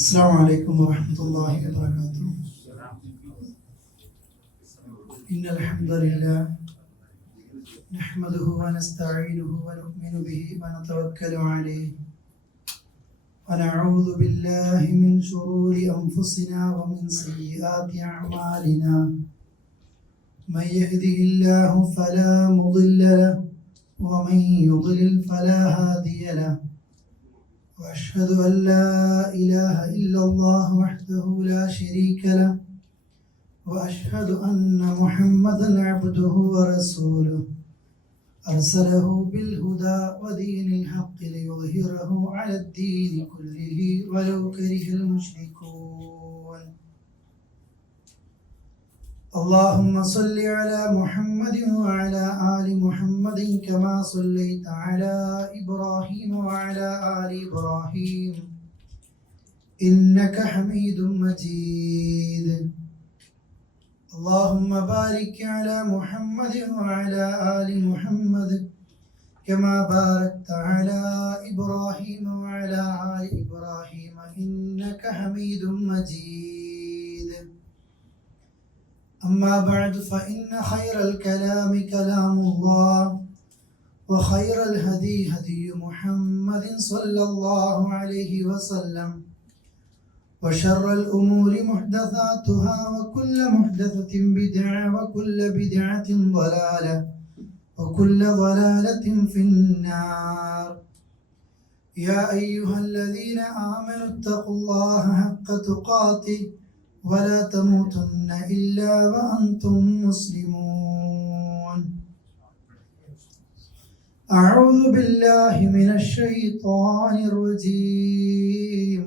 السلام عليكم ورحمة الله وبركاته. إن الحمد لله نحمده ونستعينه ونؤمن به ونتوكل عليه ونعوذ بالله من شرور أنفسنا ومن سيئات أعمالنا. من يهده الله فلا مضل له ومن يضلل فلا هادي له. وأشهد أن لا إله إلا الله وحده لا شريك له وأشهد أن محمدا عبده ورسوله أرسله بالهدى ودين الحق ليظهره على الدين كله ولو كره المشركون. اللهم صل على محمد وعلى آل محمد كما صليت على إبراهيم وعلى آل إبراهيم إنك حميد مجيد. اللهم بارك على محمد وعلى آل محمد كما باركت على إبراهيم وعلى آل إبراهيم إنك حميد مجيد. أما بعد فإن خير الكلام كلام الله وخير الهدي هدي محمد صلى الله عليه وسلم وشر الأمور محدثاتها وكل محدثة بدعة وكل بدعة ضلالة وكل ضلالة في النار. يا أيها الذين آمنوا اتقوا الله حق تقاته ولا تموتن إلا وأنتم مسلمون. أعوذ بالله من الشيطان الرجيم.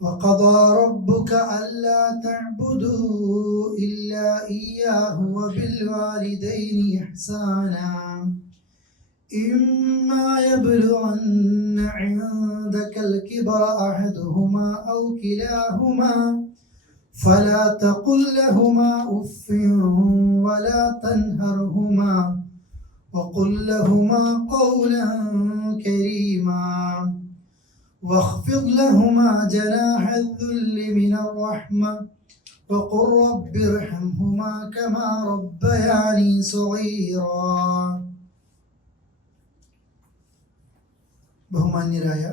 وقضى ربك ألا تعبدوا إلا إياه وبالوالدين إحسانا إما يبلغن عندك الكبر أحدهما أو كلاهما فلا تقل لهما أف ولا تنهرهما وقل لهما قولا كريما واخفض لهما جناح الذل من الرحمة وقل رب ارحمهما كما ربياني صغيرا. ബഹുമാന്യരായ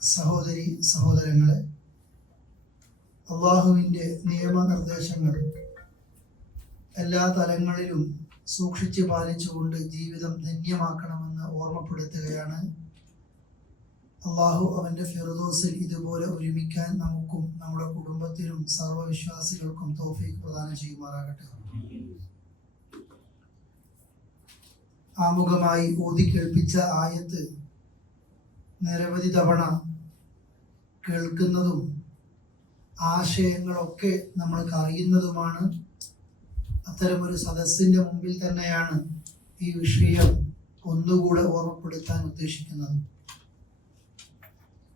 സഹോദരി സഹോദരങ്ങളെ, അള്ളാഹുവിൻ്റെ നിയമനിർദ്ദേശങ്ങൾ എല്ലാ തലങ്ങളിലും സൂക്ഷിച്ചു പാലിച്ചുകൊണ്ട് ജീവിതം ധന്യമാക്കണമെന്ന് ഓർമ്മപ്പെടുത്തുകയാണ്. അള്ളാഹു അവൻ്റെ ഫിർദൗസിൽ ഇതുപോലെ ഒരുമിക്കാൻ നമുക്കും നമ്മുടെ കുടുംബത്തിനും സർവ്വവിശ്വാസികൾക്കും തൗഫീഖ് പ്രദാനം ചെയ്യുമാറാകട്ടെ. ആമുഖമായി ഓതി കേൾപ്പിച്ച ആയത്ത് നിരവധി തവണ കേൾക്കുന്നതും ആശയങ്ങളൊക്കെ നമ്മൾക്ക് അറിയുന്നതുമാണ്. അത്തരമൊരു സദസ്സിൻ്റെ മുമ്പിൽ തന്നെയാണ് ഈ വിഷയം ഒന്നുകൂടെ ഓർമ്മപ്പെടുത്താൻ ഉദ്ദേശിക്കുന്നത്.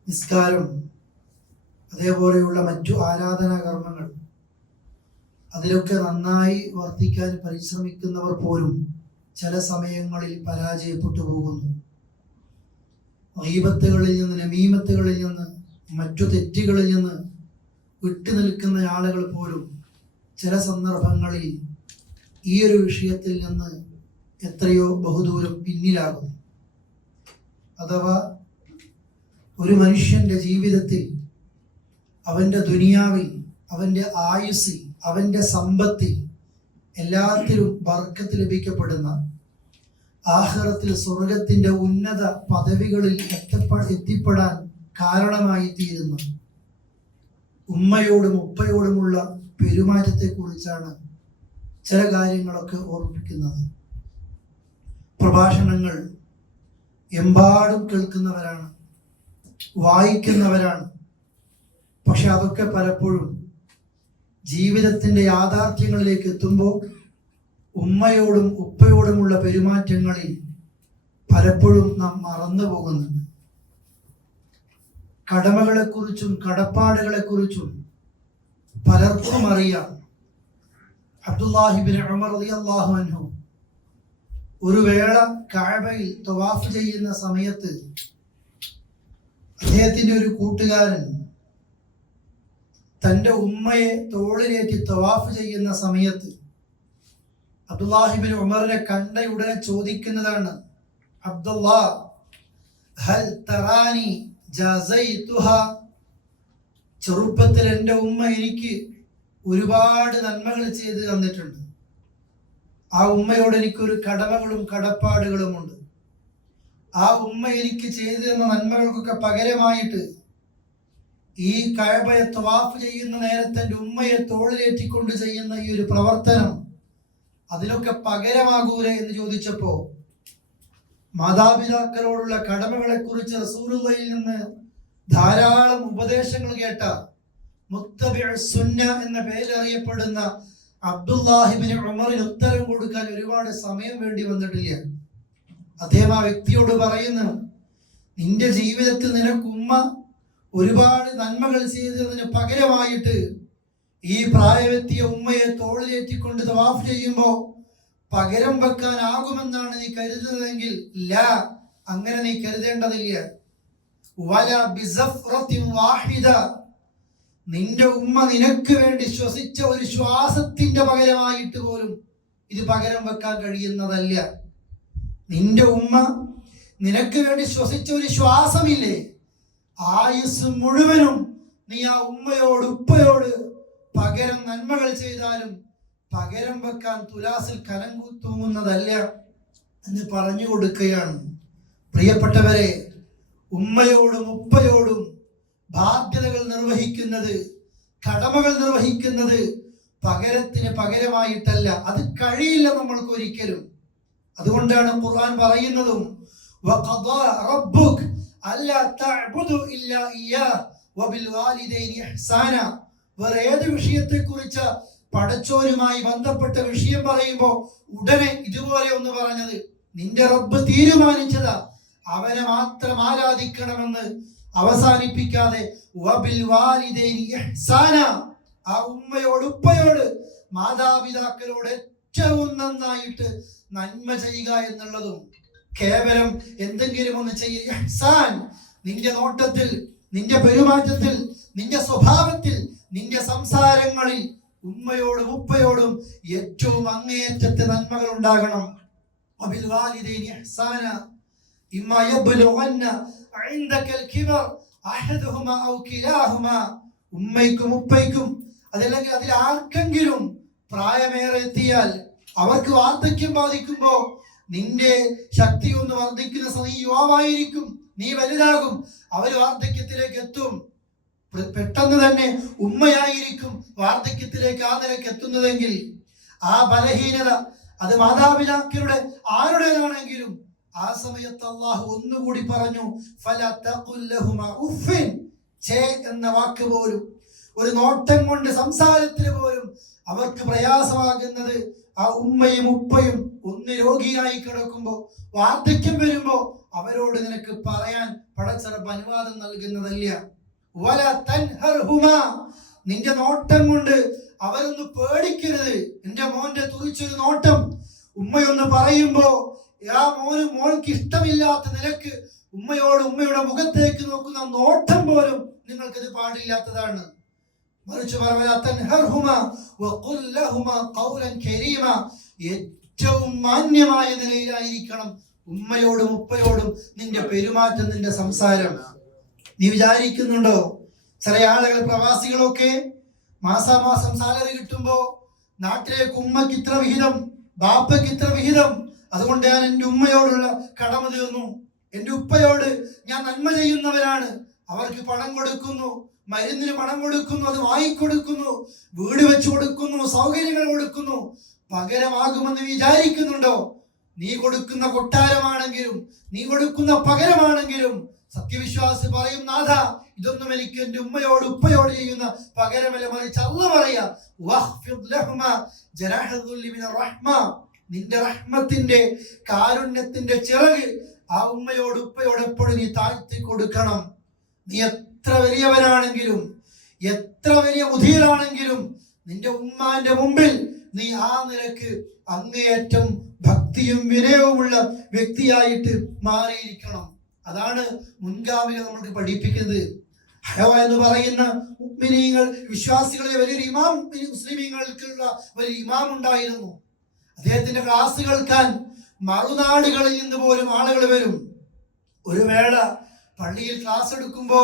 നിസ്കാരം, അതേപോലെയുള്ള മറ്റു ആരാധനാ കർമ്മങ്ങൾ, അതിലൊക്കെ നന്നായി വർത്തിക്കാൻ പരിശ്രമിക്കുന്നവർ പോലും ചില സമയങ്ങളിൽ പരാജയപ്പെട്ടു പോകുന്നു. ഗീബത്തുകളിൽ നിന്ന്, നമീമത്തുകളിൽ നിന്ന്, മറ്റു തെറ്റുകളിൽ നിന്ന് വിട്ടു നിൽക്കുന്ന ആളുകൾ പോലും ചില സന്ദർഭങ്ങളിൽ ഈ ഒരു വിഷയത്തിൽ നിന്ന് എത്രയോ ബഹുദൂരം പിന്നിലാകുന്നു. അഥവാ ഒരു മനുഷ്യൻ്റെ ജീവിതത്തിൽ, അവൻ്റെ ദുനിയാവിൽ, അവൻ്റെ ആയുസ്സിൽ, അവൻ്റെ സമ്പത്തിൽ എല്ലാത്തിലും ബർക്കത്ത് ലഭിക്കപ്പെടുന്ന, ആഖിറത്തിൽ സ്വർഗത്തിൻ്റെ ഉന്നത പദവികളിൽ എത്തിപ്പെടാൻ കാരണമായി തീരുന്ന ഉമ്മയോടും ഉപ്പയോടുമുള്ള പെരുമാറ്റത്തെക്കുറിച്ചാണ് ചില കാര്യങ്ങളൊക്കെ ഓർമ്മിപ്പിക്കുന്നത്. പ്രഭാഷണങ്ങൾ എമ്പാടും കേൾക്കുന്നവരാണ്, വായിക്കുന്നവരാണ്. പക്ഷെ അതൊക്കെ പലപ്പോഴും ജീവിതത്തിൻ്റെ യാഥാർത്ഥ്യങ്ങളിലേക്ക് എത്തുമ്പോൾ ഉമ്മയോടും ഉപ്പയോടുമുള്ള പെരുമാറ്റങ്ങളിൽ പലപ്പോഴും നാം മറന്നു പോകുന്നുണ്ട്. കടമകളെക്കുറിച്ചും കടപ്പാടുകളെക്കുറിച്ചും പലർക്കും അറിയാം. അബ്ദുല്ലാഹി ഇബ്നു ഉമർ റളിയല്ലാഹു അൻഹു ഒരു വേള കഅബയിൽ തവാഫ് ചെയ്യുന്ന സമയത്ത് അദ്ദേഹത്തിന്റെ ഒരു കൂട്ടുകാരൻ തന്റെ ഉമ്മയെ തോളിലേറ്റി തവാഫ് ചെയ്യുന്ന സമയത്ത് അബ്ദുല്ലാഹിബ്നു ഉമറിനെ കണ്ട ഉടനെ ചോദിക്കുന്നതാണ്, അബ്ദുല്ലാ ഹൽ തറാനി ജസൈതുഹ, ചെറുപ്പത്തിൽ എൻ്റെ ഉമ്മ എനിക്ക് ഒരുപാട് നന്മകൾ ചെയ്തു തന്നിട്ടുണ്ട്. ആ ഉമ്മയോട് എനിക്കൊരു കടമകളും കടപ്പാടുകളുമുണ്ട്. ആ ഉമ്മ എനിക്ക് ചെയ്തു തന്ന നന്മകൾക്കൊക്കെ പകരമായിട്ട് ഈ കഅബയെ തവാഫ് ചെയ്യുന്ന നേരത്തെ എൻ്റെ ഉമ്മയെ തോളിലേറ്റിക്കൊണ്ട് ചെയ്യുന്ന ഈ ഒരു പ്രവർത്തനം അതിനൊക്കെ പകരമാകൂലേ എന്ന് ചോദിച്ചപ്പോ മാതാപിതാക്കളോടുള്ള കടമകളെ കുറിച്ച് റസൂലുള്ളാഹിയിൽ നിന്ന് ധാരാളം ഉപദേശങ്ങൾ കേട്ട മുത്തബിഉ സുന്ന എന്ന പേരിൽ അറിയപ്പെടുന്ന അബ്ദുല്ലാഹിബ്നു ഉമറിന് ഉത്തരം കൊടുക്കാൻ ഒരുപാട് സമയം വേണ്ടി വന്നിട്ടില്ല. അദ്ദേഹം ആ വ്യക്തിയോട് പറയുന്നു, നിന്റെ ജീവിതത്തിൽ നിനക്ക് ഉമ്മ ഒരുപാട് നന്മകൾ ചെയ്തതിന് പകരമായിട്ട് ഈ പ്രായവെത്തിയ ഉമ്മയെ തോളിലേറ്റിക്കൊണ്ട് തവാഫ് ചെയ്യുമ്പോൾ പകരം വെക്കാനാകുമെന്നാണ് നീ കരുതുന്നതെങ്കിൽ ലാ, അങ്ങനെ നീ കരുതേണ്ടതില്ല. വല ബിസഫ്റത്തിൻ വാഹിദ, നിന്റെ ഉമ്മ നിനക്ക് വേണ്ടി ശ്വസിച്ച ഒരു ശ്വാസത്തിന്റെ പകരമായിട്ട് പോലും ഇത് പകരം വെക്കാൻ കഴിയുന്നതല്ല. നിന്റെ ഉമ്മ നിനക്ക് വേണ്ടി ശ്വസിച്ച ഒരു ശ്വാസമില്ലേ, ആയുസ് മുഴുവനും നീ ആ ഉമ്മയോട് ഉപ്പയോട് പകരം നന്മകൾ ചെയ്താലും പകരം വെക്കാൻ തുലാസിൽ കനം തൂങ്ങുന്നതല്ല എന്ന് പറഞ്ഞു കൊടുക്കുകയാണ്. പ്രിയപ്പെട്ടവരെ, ഉമ്മയോടും ഉപ്പയോടും ബാധ്യതകൾ നിർവഹിക്കുന്നത്, കടമകൾ നിർവഹിക്കുന്നത് പകരത്തിന് പകരമായിട്ടല്ല. അത് കഴിയില്ല നമ്മൾക്ക് ഒരിക്കലും. അതുകൊണ്ടാണ് ഖുർആൻ പറയുന്നതും വഖദാ റബ്ബുക അല്ലാ തഅബുദു ഇല്ലാ ഇയ്യാഹ് വബിൽ വാലിദൈനി ഇഹ്സാന. വേറെ ഏത് വിഷയത്തെ കുറിച്ച് പടച്ചോനുമായി ബന്ധപ്പെട്ട വിഷയം പറയുമ്പോൾ ഉടനെ ഇതുപോലെ ഒന്ന് പറഞ്ഞത്, നിന്റെ റബ്ബ് തീരുമാനിച്ചതാ, അവനെ മാത്രം ആരാധിക്കണമെന്ന് അവസാനിപ്പിക്കാതെ വബിൽ വാലിദൈനി ഇഹ്സാന, ആ ഉമ്മയോട് ഉപ്പയോട് മാതാപിതാക്കളോട് ഏറ്റവും നന്നായിട്ട് നന്മ ചെയ്യുക എന്നുള്ളതും കേവലം എന്തെങ്കിലും ഒന്ന് ചെയ്യുക. ഇഹ്സാൻ, നിന്റെ നോട്ടത്തിൽ, നിന്റെ പെരുമാറ്റത്തിൽ, നിന്റെ സ്വഭാവത്തിൽ, നിന്റെ സംസാരങ്ങളിൽ ഉമ്മയോടും ഉപ്പയോടും ഏറ്റവും അങ്ങേയറ്റത്തെ നന്മകൾ ഉണ്ടാകണം. വബിൽ വാലിദൈനി ഇഹ്സാന ഇമ്മാ യബ്ലുഗന്ന ഇൻദകൽ കിബർ അഹദുഹുമാ ഔ കിലാഹുമാ, ഉമ്മയ്ക്കും ഉപ്പയ്ക്കും അതല്ലെങ്കിൽ അതിൽ ആർക്കെങ്കിലും പ്രായമേറെ എത്തിയാൽ, അവർക്ക് വാർദ്ധക്യം ബാധിക്കുമ്പോ നിന്റെ ശക്തി ഒന്ന് വർദ്ധിക്കുന്ന നീ യുവാവായിരിക്കും, നീ വലുതാകും, അവർ വാർദ്ധക്യത്തിലേക്ക് എത്തും. പെട്ടെന്ന് തന്നെ ഉമ്മയായിരിക്കും വാർദ്ധക്യത്തിലേക്ക് ആ നിലയ്ക്ക് എത്തുന്നതെങ്കിൽ ആ ബലഹീനത അത് മാതാപിതാക്കളുടെ ആരുടേതാണെങ്കിലും ആ സമയത്ത് അള്ളാഹു ഒന്നുകൂടി പറഞ്ഞു, ഫലാ തഖുൽ ലഹുമാ ഉഫ്ഫിൻ, ഛേ എന്ന വാക്ക് പോലും, ഒരു നോട്ടം കൊണ്ട് സംസാരത്തിന് പോലും അവർക്ക് പ്രയാസമാകുന്നത് ആ ഉമ്മയും ഉപ്പയും ഒന്ന് രോഗിയായി കിടക്കുമ്പോ, വാർദ്ധക്യം വരുമ്പോ അവരോട് നിനക്ക് പറയാൻ പടച്ചറബ് അനുവാദം നൽകുന്നതല്ല. വല തൻഹർഹുമാ, നിന്റെ നോട്ടം കൊണ്ട് അവരൊന്ന് പേടിക്കരുത്. എന്റെ മോന്റെ തുറിച്ചൊരു നോട്ടം ഉമ്മയൊന്ന് പറയുമ്പോ ആ മോൾക്ക് ഇഷ്ടമില്ലാത്ത നിലക്ക് ഉമ്മയോട് ഉമ്മയുടെ മുഖത്തേക്ക് നോക്കുന്ന നോട്ടം പോലും നിങ്ങൾക്കത് പാടില്ലാത്തതാണ്. മറിച്ച് ഏറ്റവും മാന്യമായ നിലയിലായിരിക്കണം ഉമ്മയോടും ഉപ്പയോടും നിന്റെ പെരുമാറ്റം, നിന്റെ സംസാരം. നീ വിചാരിക്കുന്നുണ്ടോ, ചില ആളുകൾ പ്രവാസികളൊക്കെ മാസാമാസം സാലറി കിട്ടുമ്പോ നാട്ടിലേക്ക് ഉമ്മക്ക് ഇത്ര വിഹിതം, ബാപ്പയ്ക്ക് ഇത്ര വിഹിതം, അതുകൊണ്ട് ഞാൻ എൻ്റെ ഉമ്മയോടുള്ള കടമ തീർന്നു, എൻ്റെ ഉപ്പയോട് ഞാൻ നന്മ ചെയ്യുന്നവരാണ്, അവർക്ക് പണം കൊടുക്കുന്നു, മരുന്നിന് പണം കൊടുക്കുന്നു, അത് വാങ്ങിക്കൊടുക്കുന്നു, വീട് വെച്ച് കൊടുക്കുന്നു, സൗകര്യങ്ങൾ കൊടുക്കുന്നു, പകരമാകുമെന്ന് വിചാരിക്കുന്നുണ്ടോ? നീ കൊടുക്കുന്ന കൊട്ടാരമാണെങ്കിലും നീ കൊടുക്കുന്ന പകരമാണെങ്കിലും സത്യവിശ്വാസി പറയും, നാഥ, ഇതൊന്നും എനിക്ക് എൻ്റെ ഉമ്മയോട് ഉപ്പയോട് ചെയ്യുന്ന പകരമല്ല, മറിച്ച് അല്ലാഹു പറയാ, നിന്റെ റഹ്മത്തിന്റെ കാരുണ്യത്തിന്റെ ചിറക് ആ ഉമ്മയോട് ഉപ്പയോട് എപ്പോഴും നീ താഴ്ത്തി കൊടുക്കണം. നീ എത്ര വലിയവനാണെങ്കിലും എത്ര വലിയ മുദീറാണെങ്കിലും നിന്റെ ഉമ്മാന്റെ മുമ്പിൽ നീ ആ നിലക്ക് അങ്ങേയറ്റം ഭക്തിയും വിനയവുമുള്ള വ്യക്തിയായിട്ട് മാറിയിരിക്കണം. അതാണ് മുൻഗാമികൾ നമ്മൾക്ക് പഠിപ്പിക്കുന്നത്. ഹയവ എന്ന് പറയുന്ന മുഅ്മിനീങ്ങൾ, വിശ്വാസികളിലെ വലിയൊരു ഇമാം, മുസ്ലിമീങ്ങൾക്കുള്ള വലിയ ഇമാം ഉണ്ടായിരുന്നു. അദ്ദേഹത്തിന്റെ ക്ലാസ് കേൾക്കാൻ മറുനാടുകളിൽ നിന്ന് പോലും ആളുകൾ വരും. ഒരു വേള പള്ളിയിൽ ക്ലാസ് എടുക്കുമ്പോ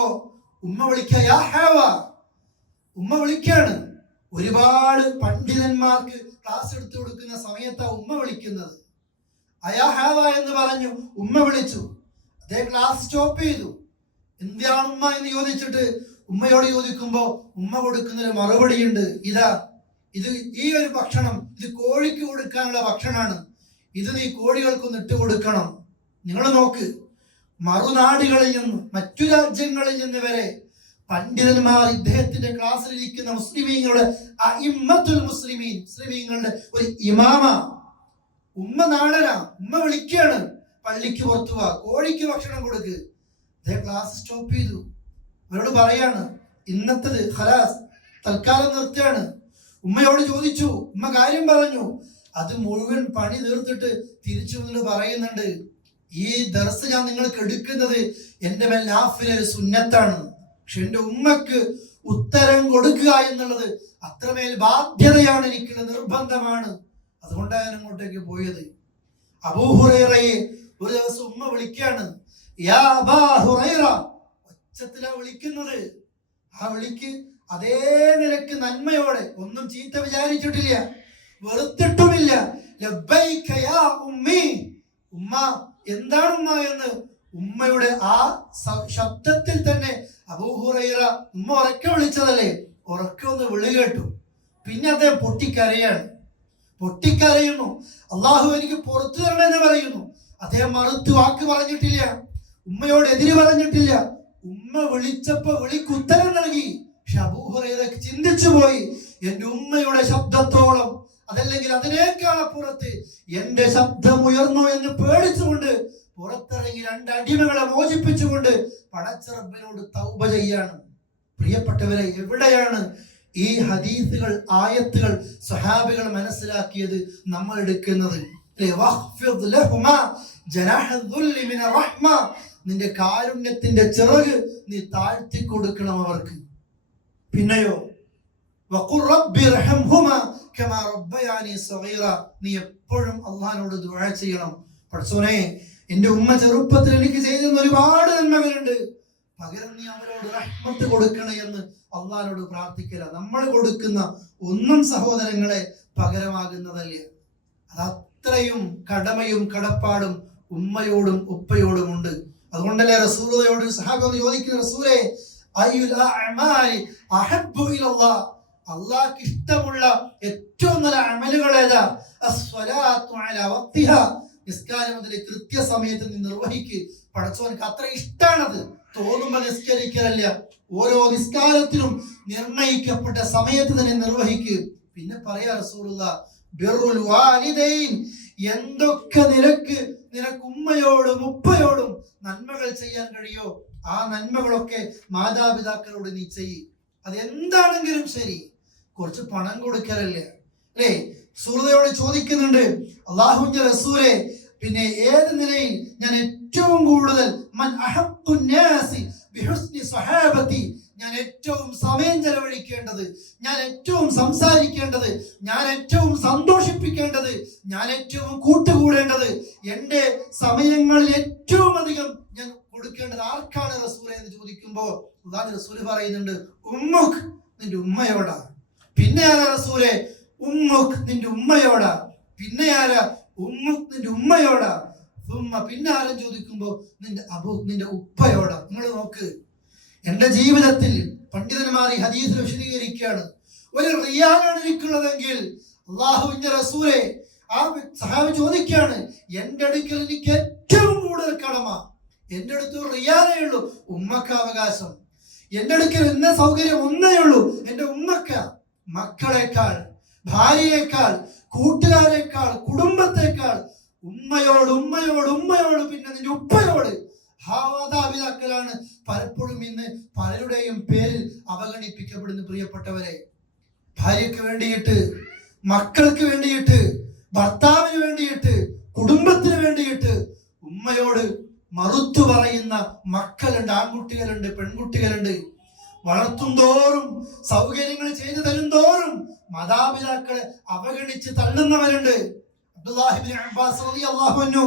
ഉമ്മ വിളിക്കുക, യാ ഹയവ, ഉമ്മ വിളിക്കാണ്. ഒരുപാട് പണ്ഡിതന്മാർക്ക് ക്ലാസ് എടുത്തു കൊടുക്കുന്ന സമയത്താ ഉമ്മ വിളിക്കുന്നത്. അയാ ഹയവ എന്ന് പറഞ്ഞു ഉമ്മ വിളിച്ചു. അദ്ദേഹം ക്ലാസ് സ്റ്റോപ്പ് ചെയ്തു. എന്താണ് ഉമ്മ എന്ന് ചോദിച്ചിട്ട് ഉമ്മയോട് ചോദിക്കുമ്പോ ഉമ്മ കൊടുക്കുന്നൊരു മറുപടിയുണ്ട്. ഇത് ഈ ഒരു ഭക്ഷണം ഇത് കോഴിക്ക് കൊടുക്കാനുള്ള ഭക്ഷണമാണ്, ഇത് നീ കോഴികൾക്കൊന്ന് ഇട്ട് കൊടുക്കണം. നിങ്ങൾ നോക്ക്, മറുനാടുകളിൽ നിന്ന്, മറ്റു രാജ്യങ്ങളിൽ നിന്ന് വരെ പണ്ഡിതന്മാർ ഇദ്ദേഹത്തിന്റെ ക്ലാസ്സിലിരിക്കുന്ന മുസ്ലിമീങ്ങളുടെ അഇമ്മത്തുൽ മുസ്ലിമീൻ, മുസ്ലിമീങ്ങളുടെ ഒരു ഇമാമ, ഉമ്മ നാടനാ, ഉമ്മ വിളിക്കാണ്, പള്ളിക്ക് പുറത്തു പോവാ, കോഴിക്ക് ഭക്ഷണം കൊടുക്ക്. അദ്ദേഹം ക്ലാസ് സ്റ്റോപ്പ് ചെയ്തു. അവരോട് പറയാണ്, ഇന്നത്തത് ഖലാസ്, തൽക്കാലം നിർത്തുകയാണ്. ഉമ്മയോട് ചോദിച്ചു, ഉമ്മ കാര്യം പറഞ്ഞു. അത് മുഴുവൻ പണി തീർത്തിട്ട് തിരിച്ചു വന്നിട്ട് പറയുന്നുണ്ട്, ഈ ദർസ് ഞാൻ നിങ്ങൾക്ക് എടുക്കുന്നത് എന്റെ മേൽ നാഫിലൊരു സുന്നത്താണ്. പക്ഷെ എന്റെ ഉമ്മക്ക് ഉത്തരം കൊടുക്കുക എന്നുള്ളത് അത്രമേൽ ബാധ്യതയാണ്, എനിക്കുള്ള നിർബന്ധമാണ്. അതുകൊണ്ടാണ് ഞാൻ അങ്ങോട്ടേക്ക് പോയത്. അബൂ ഹുറൈറയെ ഒരു ദിവസം ഉമ്മ വിളിക്കാണ്, യാ അബാ ഹുറൈറ, ഒച്ചത്തിലാ വിളിക്കുന്നത്. ആ വിളിക്ക് അതേ നിലക്ക് നന്മയോടെ, ഒന്നും ചീത്ത വിചാരിച്ചിട്ടില്ല, വെറുത്തിട്ടുമില്ല. ലബ്ബൈക യാ ഉമ്മി, ഉമ്മ എന്താണ് ഉമ്മ എന്ന് ഉമ്മയുടെ ആ ശബ്ദത്തിൽ തന്നെ അബൂ ഹുറൈറ, ഉമ്മ ഉറക്കെ വിളിച്ചതല്ലേ, ഉറക്കെ ഒന്ന് വിളി കേട്ടു. പിന്നെ അദ്ദേഹം പൊട്ടിക്കരയുന്നു. അള്ളാഹു എനിക്ക് പുറത്തു തരണമെന്ന് പറയുന്നു. അദ്ദേഹം മറുത്തു വാക്ക് പറഞ്ഞിട്ടില്ല, ഉമ്മയോട് എതിര് പറഞ്ഞിട്ടില്ല. ഉമ്മ വിളിച്ചപ്പോ വിളിക്ക് ഉത്തരം നൽകി. പക്ഷെ അബൂ ഹുറൈറ ചിന്തിച്ചു പോയി, എന്റെ ഉമ്മയുടെ ശബ്ദത്തോളം, അതല്ലെങ്കിൽ അതിനേക്കാൾ അപ്പുറത്ത് എന്റെ ശബ്ദം ഉയർന്നു എന്ന് പേടിച്ചുകൊണ്ട് പുറത്തിറങ്ങി 2 അടിമകളെ മോചിപ്പിച്ചുകൊണ്ട് പടച്ചറബിനോട് തൗബ ചെയ്യാണ്. പ്രിയപ്പെട്ടവരെ, എവിടെയാണ് ഈ ഹദീസുകൾ, ആയത്തുകൾ സ്വഹാബികൾ മനസ്സിലാക്കിയത് നമ്മൾ എടുക്കുന്നത്? നിന്റെ കാരുണ്യത്തിന്റെ ചിറക് നീ താഴ്ത്തി കൊടുക്കണം അവർക്ക്. പിന്നെയോ നീ എപ്പോഴും അള്ളാഹിനോട് ദുആ ചെയ്യണം. പടച്ചോനെ, എന്റെ ഉമ്മ ചെറുപ്പത്തിൽ എനിക്ക് ചെയ്തിരുന്ന ഒരുപാട് നന്മകളുണ്ട്, പകരം നീ അവരോട് റഹ്മത്ത് കൊടുക്കണേ എന്ന് അള്ളാഹിനോട് പ്രാർത്ഥിക്കല. നമ്മൾ കൊടുക്കുന്ന ഒന്നും സഹോദരങ്ങളെ പകരമാകുന്നതല്ല. അതത്രയും കടമയും കടപ്പാടും ഉമ്മയോടും ഉപ്പയോടും ഉണ്ട്. അതുകൊണ്ടല്ലേ റസൂലുള്ളാഹിയോട് സഹാബികൾ ചോദിക്കുന്ന, റസൂലേ അയ്യുൽ അഅമാലി അഹബ്ബു ഇലല്ലാഹ്, അല്ലാഹുവിന് ഇഷ്ടമുള്ള ഏറ്റവും നല്ല അമലുകൾ ഏതാ? അസ്സലാത്തു അലാ വഖ്തിഹാ, നിസ്കാരം അതിലെ കൃത്യസമയത്ത് നീ നിർവഹിക്ക്. പടച്ചവനക്ക് അത്ര ഇഷ്ടാണത്. തോന്നുമ്പോ നിസ്കരിക്കലല്ല, ഓരോ നിസ്കാരത്തിനും നിർണയിക്കപ്പെട്ട സമയത്ത് തന്നെ നിർവഹിക്ക്. പിന്നെ പറയാ റസൂലുള്ളാഹി, ബിർറുൽ വാലിദൈൻ, എന്തൊക്കെ നിനക്ക് ഉമ്മയോടും ഉപ്പയോടും നന്മകൾ ചെയ്യാൻ കഴിയോ ആ നന്മകളൊക്കെ മാതാപിതാക്കളോട് നീ ചെയ്യ്. അതെന്താണെങ്കിലും ശരി. കുറച്ച് പണം കൊടുക്കലല്ലേ അല്ലേ? സൂറയോട് ചോദിക്കുന്നുണ്ട്, അല്ലാഹുവിന്റെ റസൂലേ, പിന്നെ ഏത് നിലയിൽ ഞാൻ ഏറ്റവും കൂടുതൽ മൻ അഹബ്ബുൻ നാസി ബിഹുസ്നി സ്വഹാബതി, ഞാൻ ഏറ്റവും സമയം ചെലവഴിക്കേണ്ടത്, ഞാൻ ഏറ്റവും സംസാരിക്കേണ്ടത്, ഞാൻ ഏറ്റവും സന്തോഷിപ്പിക്കേണ്ടത്, ഞാൻ ഏറ്റവും കൂട്ടുകൂടേണ്ടത്, എൻ്റെ സമയങ്ങളിൽ ഏറ്റവും അധികം ഞാൻ കൊടുക്കേണ്ടത് ആർക്കാണ് റസൂലേ എന്ന് ചോദിക്കുമ്പോ അല്ലാഹു റസൂൽ പറയുന്നുണ്ട്, ഉമ്മുക്, നിന്റെ ഉമ്മയോടാ. പിന്നെ ആരാ റസൂലേ? ഉമ്മുക്, നിന്റെ ഉമ്മയോടാ. പിന്നെ ആരാ? ഉമ്മുക്, നിന്റെ ഉമ്മയോടാ. പിന്നെ ആരും ചോദിക്കുമ്പോ നിന്റെ ഉപ്പയോടാ. നിങ്ങൾ നോക്ക്, എന്റെ ജീവിതത്തിൽ പണ്ഡിതന്മാർ ഈ ഹദീസിൽ വിശദീകരിക്കുകയാണ്. ഒരു റിയാലാണ് എനിക്കുള്ളതെങ്കിൽ അല്ലാഹുവിന്റെ റസൂലേ, ആ സഹാബി ചോദിക്കുകയാണ്, എന്റെ അടുക്കൽ എനിക്ക് ഏറ്റവും കൂടുതൽ കടമ, എന്റെ അടുത്ത് റിയാലേ ഉള്ളൂ, ഉമ്മക്ക അവകാശം. എന്റെ അടുക്കൽ എന്ന സൗകര്യം ഒന്നേ ഉള്ളൂ, എന്റെ ഉമ്മക്ക. മക്കളെക്കാൾ, ഭാര്യയേക്കാൾ, കൂട്ടുകാരെക്കാൾ, കുടുംബത്തെക്കാൾ ഉമ്മയോട് പിന്നെ നിന്റെ ഉപ്പയോട്. മാതാപിതാക്കളാണ് പലപ്പോഴും ഇന്ന് പലരുടെയും പേരിൽ അവഗണിപ്പിക്കപ്പെടുന്ന. പ്രിയപ്പെട്ടവരെ, ഭാര്യയ്ക്ക് വേണ്ടിയിട്ട്, മക്കൾക്ക് വേണ്ടിയിട്ട്, ഭർത്താവിന് വേണ്ടിയിട്ട്, കുടുംബത്തിന് വേണ്ടിയിട്ട് ഉമ്മയോട് മറുത്തു പറയുന്ന മക്കളുണ്ട്, ആൺകുട്ടികളുണ്ട്, പെൺകുട്ടികളുണ്ട്. വളർത്തും തോറും സൗകര്യങ്ങൾ ചെയ്തു തരും തോറും മാതാപിതാക്കളെ അവഗണിച്ച് തള്ളുന്നവരുണ്ട്. അബ്ദുല്ലാഹി ഇബ്നു അബ്ബാസ് റളിയല്ലാഹു അൻഹു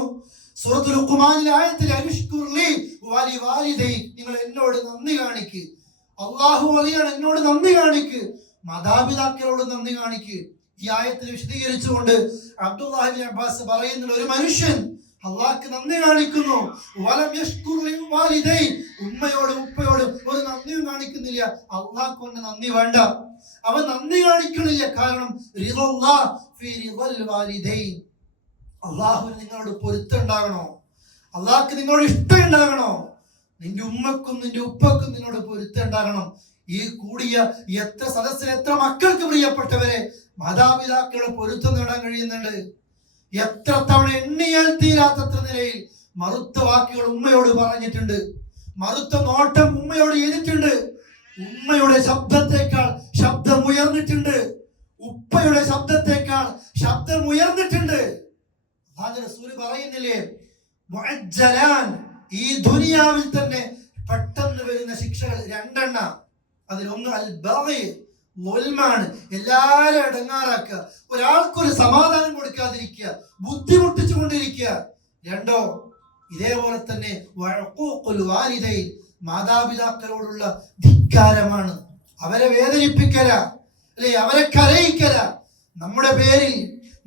സൂറത്തുൽ ലുഖ്മാനിലെ ആയത്തിൽ അനിഷ്കുർലി വലി വാലിദൈ, നിങ്ങൾ എന്നോട് നന്ദി കാണിക്ക്. അല്ലാഹു പറയാണ് എന്നോട് നന്ദി കാണിക്ക്, മാതാപിതാക്കളോട് നന്ദി കാണിക്ക്. ഈ ആയത്തിൽ വിശദീകരിച്ചുകൊണ്ട് അബ്ദുല്ലാഹി ഇബ്നു അബ്ബാസ് പറയുന്നത്, ഒരു മനുഷ്യൻ അള്ളാഹ്ക്ക് നന്ദി കാണിക്കുന്നു, വലം യഷ്കുർ വാലിദൈ, ഉമ്മയോടും ഉപ്പയോടും ഒരു നന്ദിയും കാണിക്കുന്നില്ല, അള്ളാഹ്ക്ക് കൊണ്ട് നന്ദി വേണ്ട, അവൻ നന്ദി കാണിക്കണില്ല. കാരണം അള്ളാഹുവിന് നിങ്ങളോട് പൊരുത്തമുണ്ടാകണോ, അള്ളാഹ്ക്ക് നിങ്ങളോട് ഇഷ്ടം ഉണ്ടാകണോ, നിന്റെ ഉമ്മക്കും നിന്റെ ഉപ്പക്കും നിന്നോട് പൊരുത്തം ഉണ്ടാകണം. ഈ കൂടിയ എത്ര സദസ്സിൽ എത്ര മക്കൾക്ക് പ്രിയപ്പെട്ടവരെ മാതാപിതാക്കളുടെ പൊരുത്തം നേടാൻ കഴിയുന്നുണ്ട്. എത്ര തവണ എണ്ണിയാൽ തീരാത്തത്ര നിലയിൽ മറുത്ത വാക്കുകൾ ഉമ്മയോട് പറഞ്ഞിട്ടുണ്ട്, മറുത്ത നോട്ടം ഉമ്മയോട് ചെയ്തിട്ടുണ്ട്. ഉമ്മയുടെ ശബ്ദത്തെക്കാൾ ശബ്ദം ഉയർന്നിട്ടുണ്ട്, ഉപ്പയുടെ ശബ്ദത്തെക്കാൾ ശബ്ദം ഉയർന്നിട്ടുണ്ട്. റസൂൽ പറയുന്നില്ലേ, മുഅജ്ജലാൻ, ഈ ദുനിയാവിൽ തന്നെ പെട്ടെന്ന് വരുന്ന ശിക്ഷകൾ രണ്ടെണ്ണ. അതിലൊന്ന് അൽ ബഗി, മുൽമാണ്, എല്ലാരും അടങ്ങാറാക്കുക, ഒരാൾക്കൊരു സമാധാനം കൊടുക്കാതിരിക്കുക, ബുദ്ധിമുട്ടിച്ചു കൊണ്ടിരിക്കുക. രണ്ടോ, ഇതേപോലെ തന്നെ വഅഖൂഖുൽ വാലിദൈൻ, മാതാപിതാക്കളോടുള്ള ധിക്കാരമാണ്, അവരെ വേദനിപ്പിക്കല, അല്ലെ അവരെ കരയിക്കല. നമ്മുടെ പേരിൽ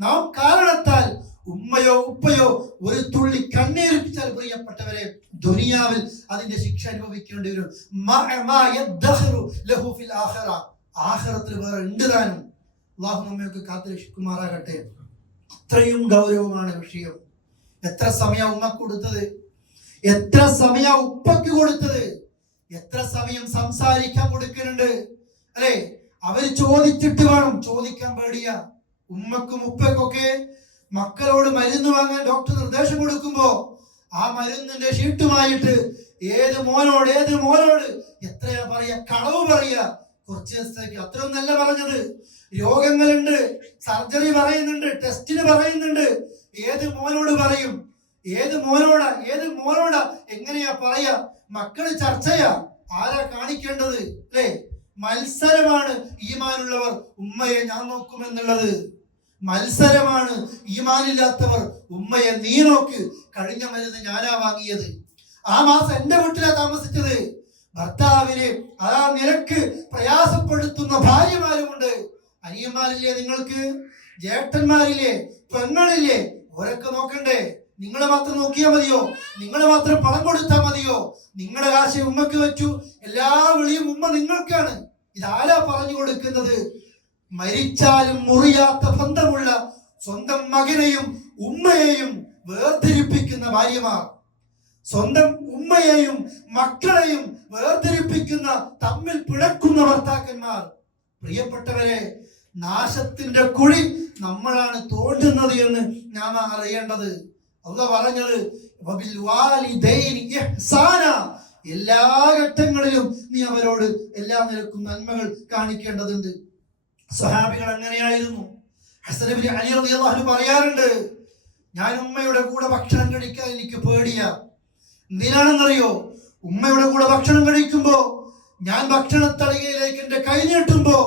നാം കാരണത്താൽ ഉമ്മയോ ഉപ്പയോ ഒരു തുള്ളി കണ്ണീരിപ്പിച്ചാൽ പ്രിയപ്പെട്ടവരെ ദുനിയാവിൽ അതിന്റെ ശിക്ഷ അനുഭവിക്കേണ്ടി വരും. ആഖിറത്തിൽ വേറെ ഉണ്ട് താനും. അല്ലാഹു നമ്മയൊക്കെ കാത്തുരക്ഷിക്കുമാറാകട്ടെ. അത്രയും ഗൗരവമാണ് വിഷയം. എത്ര സമയം ഉമ്മക്ക് കൊടുത്തത്, എത്ര സമയം ഉപ്പക്ക് കൊടുത്തത്, എത്ര സമയം സംസാരിക്കാൻ കൊടുക്കുന്നുണ്ട്, അല്ലെ? അവര് ചോദിച്ചിട്ട് വേണം, ചോദിക്കാൻ പേടിയ. ഉമ്മക്കും ഉപ്പക്കൊക്കെ മക്കളോട് മരുന്ന് വാങ്ങാൻ ഡോക്ടർ നിർദ്ദേശം കൊടുക്കുമ്പോ ആ മരുന്നിന്റെ ഷീട്ടുമായിട്ട് ഏത് മോനോട് എത്രയാ പറയാ, കളവ് പറയാ. കുറച്ച് ദിവസത്തേക്ക് അത്രയൊന്നല്ല പറഞ്ഞത്, രോഗങ്ങളുണ്ട്, സർജറി പറയുന്നുണ്ട്, ടെസ്റ്റിന് പറയുന്നുണ്ട്. ഏത് മോനോട് പറയും, ഏത് മോനോടാ എങ്ങനെയാ പറയാ? മക്കള് ചർച്ചയാ, ആരാ കാണിക്കേണ്ടത്, അല്ലേ? മത്സരമാണ് ഈമാനുള്ളവർ ഉമ്മയെ ഞാൻ നോക്കുമെന്നുള്ളത്, മത്സരമാണ് ഈമാനില്ലാത്തവർ ഉമ്മയെ നീ നോക്ക്. കഴിഞ്ഞ മരുന്ന് ഞാനാ വാങ്ങിയത്, ആ മാസം എന്റെ വീട്ടിലാ താമസിച്ചത്. ഭർത്താവിനെ ആ നിരക്ക് പ്രയാസപ്പെടുത്തുന്ന ഭാര്യമാരുമുണ്ട്. അനിയന്മാരില്ലേ നിങ്ങൾക്ക്, ജ്യേഷ്ഠന്മാരില്ലേ, പെങ്ങളില്ലേ? ഓരൊക്കെ നോക്കണ്ടേ? നിങ്ങൾ മാത്രം നോക്കിയാൽ മതിയോ? നിങ്ങൾ മാത്രം പണം കൊടുത്താൽ മതിയോ? നിങ്ങളുടെ കാശ് ഉമ്മക്ക് വെച്ചു, എല്ലാ വിളിയും ഉമ്മ നിങ്ങൾക്കാണ്. ഇതാരാ പറഞ്ഞു കൊടുക്കുന്നത്? മരിച്ചാലും മുറിയാത്ത ബന്ധമുള്ള സ്വന്തം മകനെയും ഉമ്മയെയും വേർതിരിപ്പിക്കുന്ന ഭാര്യമാർ, സ്വന്തം ഉമ്മയെയും മക്കളെയും വേർതിരിപ്പിക്കുന്ന, തമ്മിൽ പിഴക്കുന്ന ഭർത്താക്കന്മാർ. പ്രിയപ്പെട്ടവരെ, നാശത്തിന്റെ കുഴി നമ്മളാണ് തോണ്ടുന്നത് എന്ന് നാം അറിയേണ്ടത്. അല്ലാഹു പറഞ്ഞത് വബിൽ വാലിദൈനി ഇഹ്സാന, എല്ലാ ഘട്ടങ്ങളിലും നീ അവരോട് എല്ലാ നിലക്കും നന്മകൾ കാണിക്കേണ്ടതുണ്ട്. സ്വഹാബികൾ അങ്ങനെയായിരുന്നു. ഹസൻ ഇബ്നു അലി റളിയല്ലാഹു അൻഹു പറയാറുണ്ട്, ഞാൻ ഉമ്മയുടെ കൂടെ ഭക്ഷണം കഴിക്കാൻ എനിക്ക് പേടിയാ. എന്തിനാണെന്നറിയോ? ഉമ്മയുടെ കൂടെ ഭക്ഷണം കഴിക്കുമ്പോ ഞാൻ ഭക്ഷണത്തളികയിലേക്ക് എന്റെ കൈ നീട്ടുമ്പോ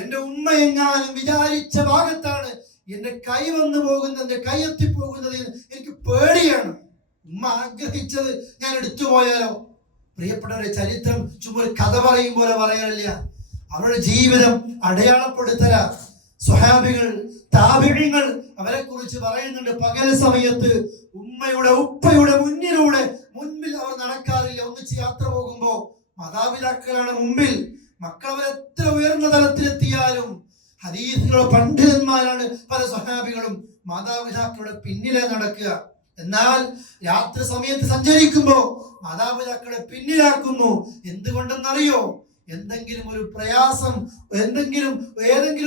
എന്റെ ഉമ്മ എങ്ങാനും വിചാരിച്ച ഭാഗത്താണ് എന്റെ കൈ വന്നു പോകുന്നത്, എന്റെ കൈ എത്തിപ്പോകുന്നത് എനിക്ക് പേടിയാണ്. ഉമ്മ ആഗ്രഹിച്ചത് ഞാൻ എടുത്തു പോയാലോ? പ്രിയപ്പെട്ടവരെ, ചരിത്രം ചുമ്മാ കഥ പറയും പോലെ പറയാനില്ല, അവരുടെ ജീവിതം അടയാളപ്പെടുത്തല. സ്വഹാബികൾ, താബിഈങ്ങൾ അവരെ കുറിച്ച് പറയുന്നുണ്ട്, പകൽ സമയത്ത് ഉമ്മയുടെ ഉപ്പയുടെ മുൻപിൽ അവർ നടക്കാറില്ല. ഒന്നിച്ച് യാത്ര പോകുമ്പോ മാതാപിതാക്കളാണ് മുമ്പിൽ, മക്കൾ അവരെത്ര ഉയർന്ന തലത്തിലെത്തിയാലും ഹദീസുകളുടെ പണ്ഡിതന്മാരാണ് പല സ്വഹാബികളും, മാതാപിതാക്കളുടെ പിന്നിലെ നടക്കുക. എന്നാൽ രാത്രി സമയത്ത് സഞ്ചരിക്കുമ്പോ മാതാപിതാക്കളെ പിന്നിലാക്കുന്നു. എന്തുകൊണ്ടെന്നറിയോ? എന്തെങ്കിലും ഒരു പ്രയാസം, ഏതെങ്കിലും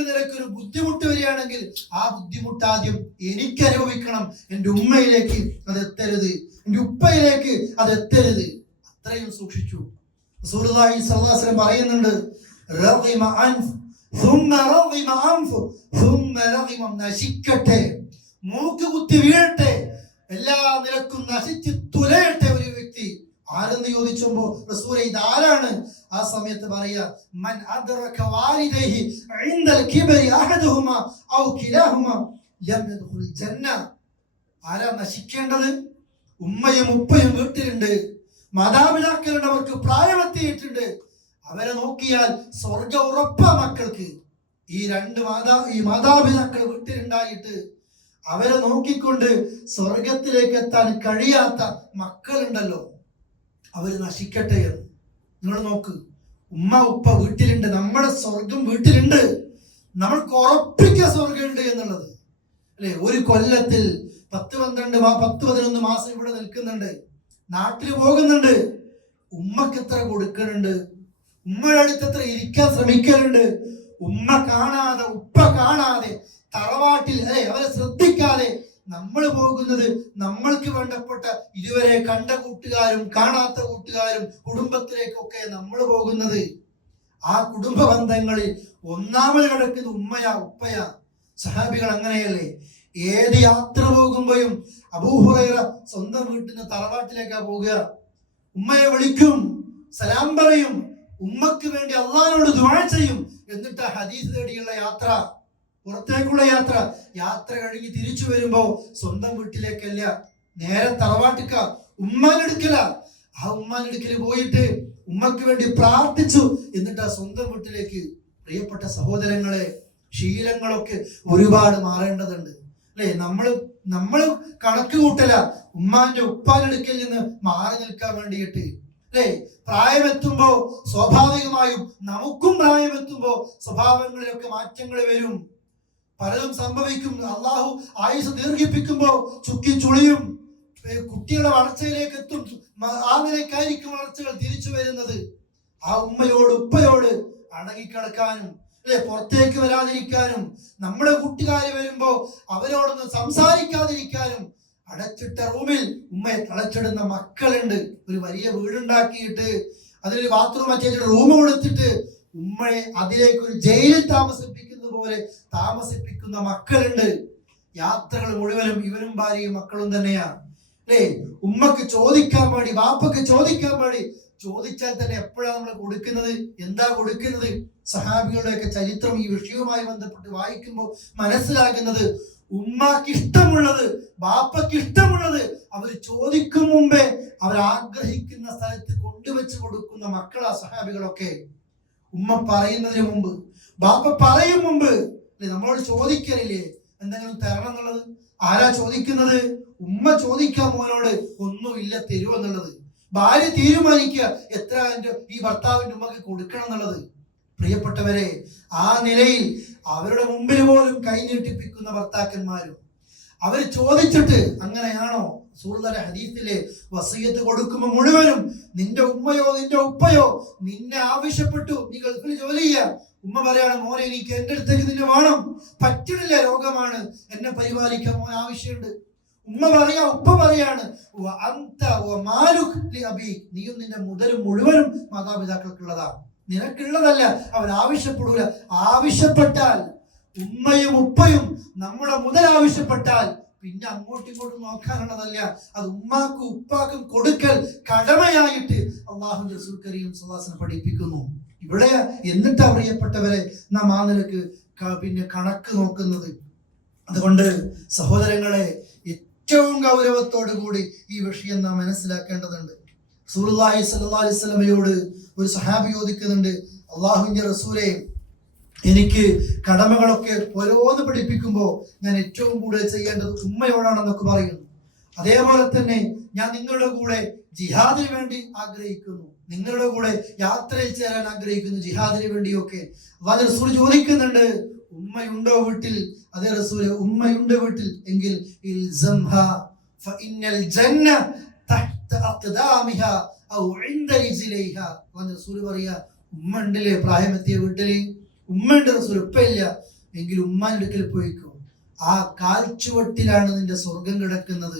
നിലക്കൊരു ബുദ്ധിമുട്ട് വരികയാണെങ്കിൽ ആ ബുദ്ധിമുട്ട് ആദ്യം എനിക്ക് അനുഭവിക്കണം, എൻ്റെ ഉമ്മയിലേക്ക് അത് എത്തരുത്, എൻ്റെ ഉപ്പയിലേക്ക് അത് എത്തരുത്. അത്രയും സൂക്ഷിച്ചു. റസൂലുള്ളാഹി സ്വല്ലല്ലാഹു അലൈഹി വസല്ലം പറയുന്നുണ്ട്, റഗിമ അൻഫ് ثم റഗിമ അൻഫ് ثم റഗിമ, നശിക്കട്ടെ, മൂക്ക് കുത്തി വീഴട്ടെ, എല്ലാ നിലക്കും നശിച്ച് തുലയട്ടെ ഒരു വ്യക്തി. ആരെന്ന് ചോദിച്ചപ്പോ റസൂലേ ഇതാരാണ്? ആ സമയത്ത് പറയാ, മൻ അദ്റക വാലിദൈഹി ഇൻദൽ കിബരി അഹദുഹുമാ ഔ കിലാഹുമാ ലം യദ്ഖുൽ ജന്ന. ആരാ നശിക്കേണ്ടത്? ഉമ്മയും ഉപ്പയും വീട്ടിലുണ്ട്, മാതാപിതാക്കളുണ്ട്, അവർക്ക് പ്രായമെത്തിയിട്ടുണ്ട്, അവരെ നോക്കിയാൽ സ്വർഗം ഉറപ്പാ മക്കൾക്ക്. ഈ മാതാപിതാക്കൾ വീട്ടിലുണ്ടായിട്ട് അവരെ നോക്കിക്കൊണ്ട് സ്വർഗത്തിലേക്ക് എത്താൻ കഴിയാത്ത മക്കളുണ്ടല്ലോ, അവര് നശിക്കട്ടെ എന്ന്. നിങ്ങൾ നോക്ക്, ഉമ്മ ഉപ്പ വീട്ടിലുണ്ട്, നമ്മുടെ സ്വർഗം വീട്ടിലുണ്ട്, നമ്മൾക്ക് ഉറപ്പിക്ക സ്വർഗമുണ്ട് എന്നുള്ളത് അല്ലെ. ഒരു കൊല്ലത്തിൽ 10-11 മാസം ഇവിടെ നിൽക്കുന്നുണ്ട്, നാട്ടിൽ പോകുന്നുണ്ട്, ഉമ്മക്ക് എത്ര കൊടുക്കുന്നുണ്ട്, ഉമ്മയുടെ അടുത്ത് എത്ര ഇരിക്കാൻ ശ്രമിക്കലുണ്ട്. ഉമ്മ കാണാതെ ഉപ്പ കാണാതെ തറവാട്ടിൽ അവരെ ശ്രദ്ധിക്കാതെ നമ്മൾ പോകുന്നത് നമ്മൾക്ക് വേണ്ടപ്പെട്ട ഇതുവരെ കണ്ട കൂട്ടുകാരും കാണാത്ത കൂട്ടുകാരും കുടുംബത്തിലേക്കൊക്കെ നമ്മൾ പോകുന്നത്. ആ കുടുംബ ബന്ധങ്ങളിൽ ഒന്നാമത് കിടക്കുന്നത് ഉമ്മയാ ഉപ്പയാ. സഹാബികൾ അങ്ങനെയല്ലേ? ഏത് യാത്ര പോകുമ്പോഴും അബൂ ഹുറൈറ സ്വന്തം വീട്ടിൽ നിന്ന് തറവാട്ടിലേക്കാ പോകുക. ഉമ്മയെ വിളിക്കും, സലാം പറയും, ഉമ്മക്ക് വേണ്ടി അള്ളാഹിനോട് ദുആ ചെയ്യും. എന്നിട്ട് ഹദീസ് തേടിയുള്ള യാത്ര, പുറത്തേക്കുള്ള യാത്ര കഴിഞ്ഞ് തിരിച്ചു വരുമ്പോ സ്വന്തം വീട്ടിലേക്കല്ല, നേരെ തറവാട്ടിക്ക, ഉമ്മാനെടുക്കല. ആ ഉമ്മാനെടുക്കല് പോയിട്ട് ഉമ്മക്ക് വേണ്ടി പ്രാർത്ഥിച്ചു, എന്നിട്ട് ആ സ്വന്തം വീട്ടിലേക്ക്. പ്രിയപ്പെട്ട സഹോദരങ്ങളെ, ശീലങ്ങളൊക്കെ ഒരുപാട് മാറേണ്ടതുണ്ട് അല്ലെ. നമ്മള് കണക്ക് കൂട്ടല ഉമ്മാന്റെ ഉപ്പാനെടുക്കൽ നിന്ന് മാറി നിൽക്കാൻ വേണ്ടിയിട്ട് അല്ലെ. പ്രായമെത്തുമ്പോ സ്വാഭാവികമായും നമുക്കും പ്രായമെത്തുമ്പോ സ്വഭാവങ്ങളിലൊക്കെ മാറ്റങ്ങൾ വരും, പലതും സംഭവിക്കും. അള്ളാഹു ആയുസ് ദീർഘിപ്പിക്കുമ്പോ ചുക്കി ചുളിയും, കുട്ടികളുടെ വളർച്ചയിലേക്ക് എത്തും. ആ നിലയ്ക്കായിരിക്കും വളർച്ചകൾ തിരിച്ചു വരുന്നത്. ആ ഉമ്മയോട് ഉപ്പയോട് അടങ്ങിക്കിടക്കാനും അല്ലെ, പുറത്തേക്ക് വരാതിരിക്കാനും, നമ്മുടെ കൂട്ടുകാര് വരുമ്പോ അവരോടൊന്ന് സംസാരിക്കാതിരിക്കാനും, അടച്ചിട്ട റൂമിൽ ഉമ്മയെ തളച്ചിടുന്ന മക്കളുണ്ട്. ഒരു വലിയ വീടുണ്ടാക്കിയിട്ട് അതിലൊരു ബാത്റൂം അറ്റാച്ച്ഡ് റൂം കൊടുത്തിട്ട് ഉമ്മയെ അതിലേക്ക് ഒരു ജയിലിൽ താമസിപ്പിക്കുന്നത് പോലെ താമസിപ്പിക്കുന്ന മക്കളുണ്ട്. യാത്രകൾ മുഴുവനും ഇവരും ഭാര്യയും മക്കളും തന്നെയാണ് അല്ലേ. ഉമ്മക്ക് ചോദിക്കാൻ വേണ്ടി, ബാപ്പക്ക് ചോദിക്കാൻ വേണ്ടി, ചോദിച്ചാൽ തന്നെ എപ്പോഴാണ് നമ്മൾ കൊടുക്കുന്നത്? എന്താ കൊടുക്കുന്നത്? സഹാബികളുടെയൊക്കെ ചരിത്രം ഈ വിഷയവുമായി ബന്ധപ്പെട്ട് വായിക്കുമ്പോൾ മനസ്സിലാക്കുന്നത്, ഉമ്മാക്ക് ഇഷ്ടമുള്ളത്, ബാപ്പക്ക് ഇഷ്ടമുള്ളത് അവർ ചോദിക്കും മുമ്പേ അവർ ആഗ്രഹിക്കുന്ന സ്ഥലത്ത് കൊണ്ടുവച്ച് കൊടുക്കുന്ന മക്കളാ സഹാബികളൊക്കെ. ഉമ്മ പറയുന്നതിന് മുമ്പ്, ബാപ്പ പറയും മുമ്പ് നമ്മളോട് ചോദിക്കലില്ലേ എന്തെങ്കിലും തരണം എന്നുള്ളത്? ആരാ ചോദിക്കുന്നത്? ഉമ്മ ചോദിക്കാൻ മോനോട് ഒന്നുമില്ല തരുമോ എന്നുള്ളത്. ഭാര്യ തീരുമാനിക്കുക എത്ര ഈ ഭർത്താവിന്റെ ഉമ്മക്ക് കൊടുക്കണം എന്നുള്ളത്. പ്രിയപ്പെട്ടവരെ, ആ നിലയിൽ അവരുടെ മുമ്പിൽ പോലും കൈനീട്ടിപ്പിക്കുന്ന ഭർത്താക്കന്മാരും. അവർ ചോദിച്ചിട്ട് അങ്ങനെയാണോ? സൂറത്തുൽ ഹദീസിലെ വസിയത്ത് കൊടുക്കുമ്പോൾ മുഴുവനും നിന്റെ ഉമ്മയോ നിന്റെ ഉപ്പയോ നിന്നെ ആവശ്യപ്പെട്ടു, നീ ഗൾഫിൽ ജോലി ചെയ്യാ, ഉമ്മ പറയാണ് മോനെ എനിക്ക് എന്റെ അടുത്തേക്ക് നിന്നെ വേണം, പറ്റണില്ല, രോഗമാണ്, എന്നെ പരിപാലിക്കാൻ മോൻ ആവശ്യമുണ്ട്. ഉമ്മ പറയാ, ഉപ്പ പറയാണ് നീയും നിന്റെ മുതലും മുഴുവനും മാതാപിതാക്കൾക്കുള്ളതാ, നിനക്കുള്ളതല്ല. അവർ ആവശ്യപ്പെടൂല. ആവശ്യപ്പെട്ടാൽ ഉമ്മയും ഉപ്പയും നമ്മുടെ മുതൽ ആവശ്യപ്പെട്ടാൽ പിന്നെ അങ്ങോട്ടും ഇങ്ങോട്ടും നോക്കാനുള്ളതല്ല, അത് ഉമ്മാക്കും ഉപ്പാക്കും കൊടുക്കൽ കടമയായിട്ട് അല്ലാഹുവിന്റെ റസൂൽ കരീം സ്വല്ലല്ലാഹു അലൈഹി വസല്ലം പഠിപ്പിക്കുന്നു. ഇവിടെ എന്നിട്ടാ പ്രിയപ്പെട്ടവരെ നാം ആ നിലക്ക് പിന്നെ കണക്ക് നോക്കുന്നത്. അതുകൊണ്ട് സഹോദരങ്ങളെ, ഏറ്റവും ഗൗരവത്തോടു കൂടി ഈ വിഷയം നാം മനസ്സിലാക്കേണ്ടതുണ്ട്. റസൂലുള്ളാഹി സ്വല്ലല്ലാഹു അലൈഹി വസല്ലമയോട് ഒരു സഹാബി ചോദിക്കുന്നുണ്ട്, അല്ലാഹുവിന്റെ റസൂലേ, എനിക്ക് കടമകളൊക്കെ ഓരോന്ന് പഠിപ്പിക്കുമ്പോൾ ഞാൻ ഏറ്റവും കൂടുതൽ ചെയ്യേണ്ടത് ഉമ്മയോടാണെന്നൊക്കെ പറയുന്നു. അതേപോലെ തന്നെ ഞാൻ നിങ്ങളുടെ കൂടെ ജിഹാദിന് വേണ്ടി ആഗ്രഹിക്കുന്നു, നിങ്ങളുടെ കൂടെ യാത്രയിൽ ചേരാൻ ആഗ്രഹിക്കുന്നു, ജിഹാദിന് വേണ്ടിയൊക്കെ. അല്ലാഹു റസൂൽ ചോദിക്കുന്നുണ്ട്, ഉമ്മയുണ്ടോ വീട്ടിൽ? അതേ റസൂലെ, ഉമ്മയുണ്ട് വീട്ടിൽ എങ്കിൽ ഇൽസംഹാ ഫഇന്നൽ ജന്ന തഹ്ത അഖ്ദാമിഹാ ഔ ഇൻദ റിജ്ലൈഹാ. റസൂൽ പറയാ, ഉമ്മ ഉണ്ടല്ലേ പ്രായമെത്തിയ വീട്ടില്? ഉമ്മയുണ്ട് റസൂൽ, ഉപ്പയില്ല എങ്കിൽ ഉമ്മാന്റെ അടുക്കൽ പോയിക്കോ. ആ കാൽച്ചുവട്ടിലാണ് നിന്റെ സ്വർഗം കിടക്കുന്നത്,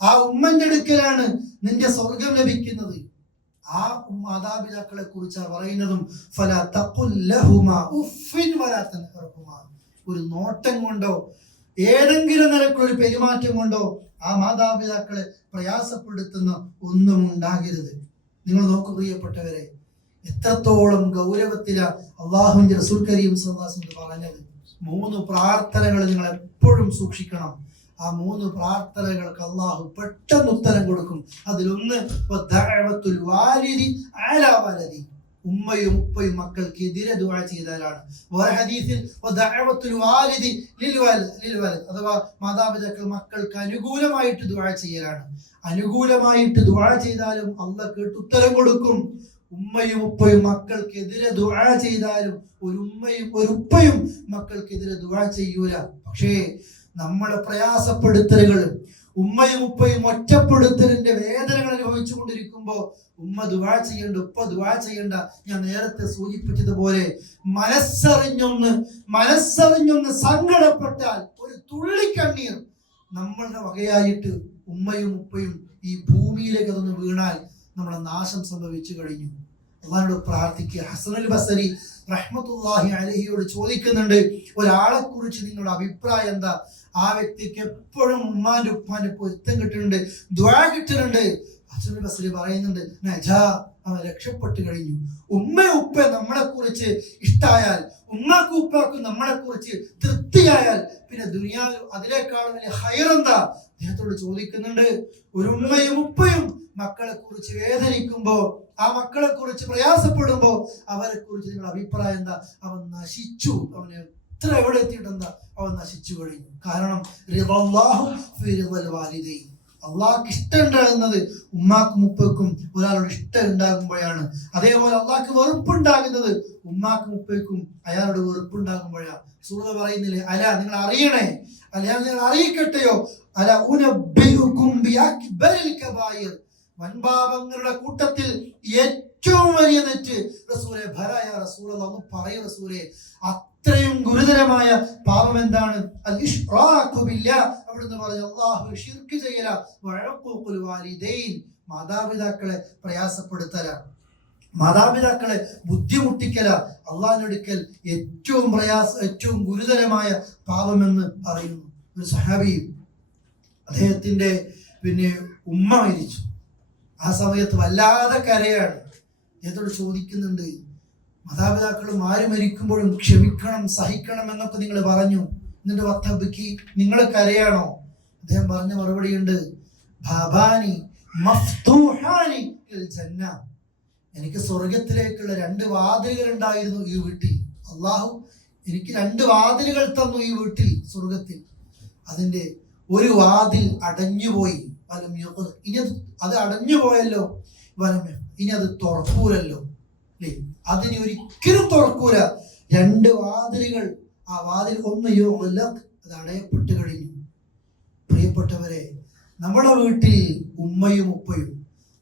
ആ ഉമ്മന്റെ അടുക്കലാണ് നിന്റെ സ്വർഗം ലഭിക്കുന്നത്. ആ മാതാപിതാക്കളെ കുറിച്ചാണ് പറയുന്നതും. ഫലാ തഖുൽ ലഹുമാ ഉഫ്ഫിൻ വലാ തൻഹർഹുമാ. ഒരു നോട്ടം കൊണ്ടോ ഏതെങ്കിലും നിലക്കുള്ള ഒരു പെരുമാറ്റം കൊണ്ടോ ആ മാതാപിതാക്കളെ പ്രയാസപ്പെടുത്തുന്ന ഒന്നും ഉണ്ടാകരുത്. നിങ്ങൾ നോക്കൂ പ്രിയപ്പെട്ടവരെ, എത്രത്തോളം ഗൗരവത്തില അള്ളാഹുവിന്റെ റസൂൽ കരീം സല്ലല്ലാഹു അലൈഹി വസല്ലം പറഞ്ഞത്. 3 പ്രാർത്ഥനകൾ നിങ്ങൾ എപ്പോഴും സൂക്ഷിക്കണം. ആ 3 പ്രാർത്ഥനകൾക്ക് അള്ളാഹു പെട്ടെന്ന് ഉത്തരം കൊടുക്കും. അതിലൊന്ന് വദഅവത്തുൽ വാലിദി അലാ വലദി, ഉമ്മയും ഉപ്പയും മക്കൾക്കെതിരെ ദുആ ചെയ്താലാണ്. വേറെ ഹദീസിൽ വദഅവത്തുൽ വാലിദി ലിൽ വലദ്, അഥവാ മാതാപിതാക്കൾ മക്കൾക്ക് അനുകൂലമായിട്ട് ദുആ ചെയ്യലാണ്. അനുകൂലമായിട്ട് ദുആ ചെയ്താലും അള്ളാഹ് കേട്ട് ഉത്തരം കൊടുക്കും. ഉമ്മയും ഉപ്പയും മക്കൾക്കെതിരെ ദുആ ചെയ്താലും ഒരു ഉമ്മയും ഒരു ഉപ്പയും മക്കൾക്കെതിരെ ദുആ ചെയ്യൂല. പക്ഷേ നമ്മളെ പ്രയാസപ്പെടുത്തലുകൾ, ഉമ്മയും ഉപ്പയും ഒറ്റപ്പെടുത്തലിന്റെ വേദനകൾ അനുഭവിച്ചു കൊണ്ടിരിക്കുമ്പോ ഉമ്മ ദുആ ചെയ്യണ്ട, ഉപ്പ ദുആ ചെയ്യണ്ട. ഞാൻ നേരത്തെ സൂചിപ്പിച്ചതുപോലെ മനസ്സറിഞ്ഞൊന്ന് സങ്കടപ്പെട്ടാൽ ഒരു തുള്ളിക്കണ്ണീർ നമ്മളുടെ വകയായിട്ട് ഉമ്മയും ഉപ്പയും ഈ ഭൂമിയിലേക്ക് അതൊന്ന് വീണാൽ നമ്മളെ നാശം സംഭവിച്ചു കഴിഞ്ഞു. അള്ളാഹുവോട് പ്രാർത്ഥിക്കുക. ഹസനുൽ ബസരി റഹ്മത്തുള്ളാഹി അലൈഹിയോട് ചോദിക്കുന്നുണ്ട്, ഒരാളെ കുറിച്ച് നിങ്ങളുടെ അഭിപ്രായം എന്താ? ആ വ്യക്തിക്ക് എപ്പോഴും ഉമ്മാന്റെ ഉപ്പാന്റെ പൊരുത്തം കിട്ടുന്നുണ്ട്, ദുആ കിട്ടുന്നുണ്ട്. ഹസനുൽ ബസരി പറയുന്നുണ്ട്, നജാ, അവൻ രക്ഷപ്പെട്ടു കഴിഞ്ഞു. ഉമ്മ ഉപ്പ നമ്മളെ കുറിച്ച് ഇഷ്ടായാൽ, ഉമ്മാക്കും ഉപ്പാക്കും നമ്മളെ കുറിച്ച് തൃപ്തിയായാൽ പിന്നെ ദുനിയാവിൽ അതിനേക്കാളും വലിയ ഹൈറെന്താ? അദ്ദേഹത്തോട് ചോദിക്കുന്നുണ്ട്. ഒരു ഉമ്മയും ഉപ്പയും മക്കളെ കുറിച്ച് വേദനിക്കുമ്പോ, ആ മക്കളെ കുറിച്ച് പ്രയാസപ്പെടുമ്പോ അവരെ കുറിച്ച് നിങ്ങളുടെ അഭിപ്രായം എന്താ? അവൻ നശിച്ചു, അവന് എത്ര എവിടെ എത്തിയിട്ടെന്താ, അവൻ നശിച്ചു കഴിഞ്ഞു. കാരണം അള്ളാഹ്ക്ക് ഇഷ്ടം ഉണ്ടാകുന്നത് ഉമ്മാക്കും ഉപ്പയ്ക്കും ഒരാളോട് ഇഷ്ടം ഉണ്ടാകുമ്പോഴാണ്. അതേപോലെ അള്ളാഹ്ക്ക് വെറുപ്പുണ്ടാകുന്നത് ഉമ്മാക്കും ഉപ്പയ്ക്കും അയാളോട് വെറുപ്പുണ്ടാകുമ്പോഴാണ്. സൂറത്ത് പറയുന്നില്ലേ, അല നിങ്ങൾ അറിയണേ, അല്ല നിങ്ങൾ അറിയിക്കട്ടെയോ, അല ഉനബ്ബിഉകും ബിഅക്ബരിൽ കബായിർ, വൻപാപങ്ങളുടെ കൂട്ടത്തിൽ ഏറ്റവും വലിയ തെറ്റ്. റസൂലേ, ഭരായ റസൂലല്ലാഹ്, ഒന്ന് പറയൂ റസൂലേ, അത്രയും ഗുരുതരമായ പാപം എന്താണ്? അൽ ഇശ്റാഖു ബില്ലാഹ്, അവിടുന്ന് പറഞ്ഞു അല്ലാഹു ശിർക്ക് ചെയ്യല, വഅഖൂഖുൽ വാലിദൈൻ, മാതാപിതാക്കളെ പ്രയാസപ്പെടുത്തല, മാതാപിതാക്കളെ ബുദ്ധിമുട്ടിക്കല അള്ളാഹിന്റെ അടുക്കൽ ഏറ്റവും ഗുരുതരമായ പാപമെന്ന് പറയുന്നു. ഒരു സഹാബി, അദ്ദേഹത്തിന്റെ ഉമ്മ മരിച്ചു. ആ സമയത്ത് വല്ലാതെ കരയാണ്. അദ്ദേഹത്തോട് ചോദിക്കുന്നുണ്ട്, മാതാപിതാക്കളും ആര് മരിക്കുമ്പോഴും ക്ഷമിക്കണം, സഹിക്കണം എന്നൊക്കെ നിങ്ങൾ പറഞ്ഞു, എന്നിട്ട് വത്തബിക്ക് നിങ്ങൾ കരയാണോ? അദ്ദേഹം പറഞ്ഞ മറുപടിയുണ്ട്, ബാബാനി മഫ്തൂഹാനി ലിൽ ജന്ന, എനിക്ക് സ്വർഗത്തിലേക്കുള്ള 2 വാതിലുകൾ ഉണ്ടായിരുന്നു ഈ വീട്ടിൽ. അള്ളാഹു എനിക്ക് 2 വാതിലുകൾ തന്നു ഈ വീട്ടിൽ, സ്വർഗത്തിൽ. അതിന്റെ ഒരു വാതിൽ അടഞ്ഞുപോയി, ഇനി അത് അടഞ്ഞു പോയല്ലോ, ഇനി അത് തുറക്കൂലല്ലോ, അല്ലേ? അതിന് ഒരിക്കലും തുറക്കൂല. 2 വാതിലുകൾ, ആ വാതിൽ ഒന്ന് അത് അടയപ്പെട്ട് കഴിഞ്ഞു. പ്രിയപ്പെട്ടവരെ, നമ്മുടെ വീട്ടിൽ ഉമ്മയും ഉപ്പയും,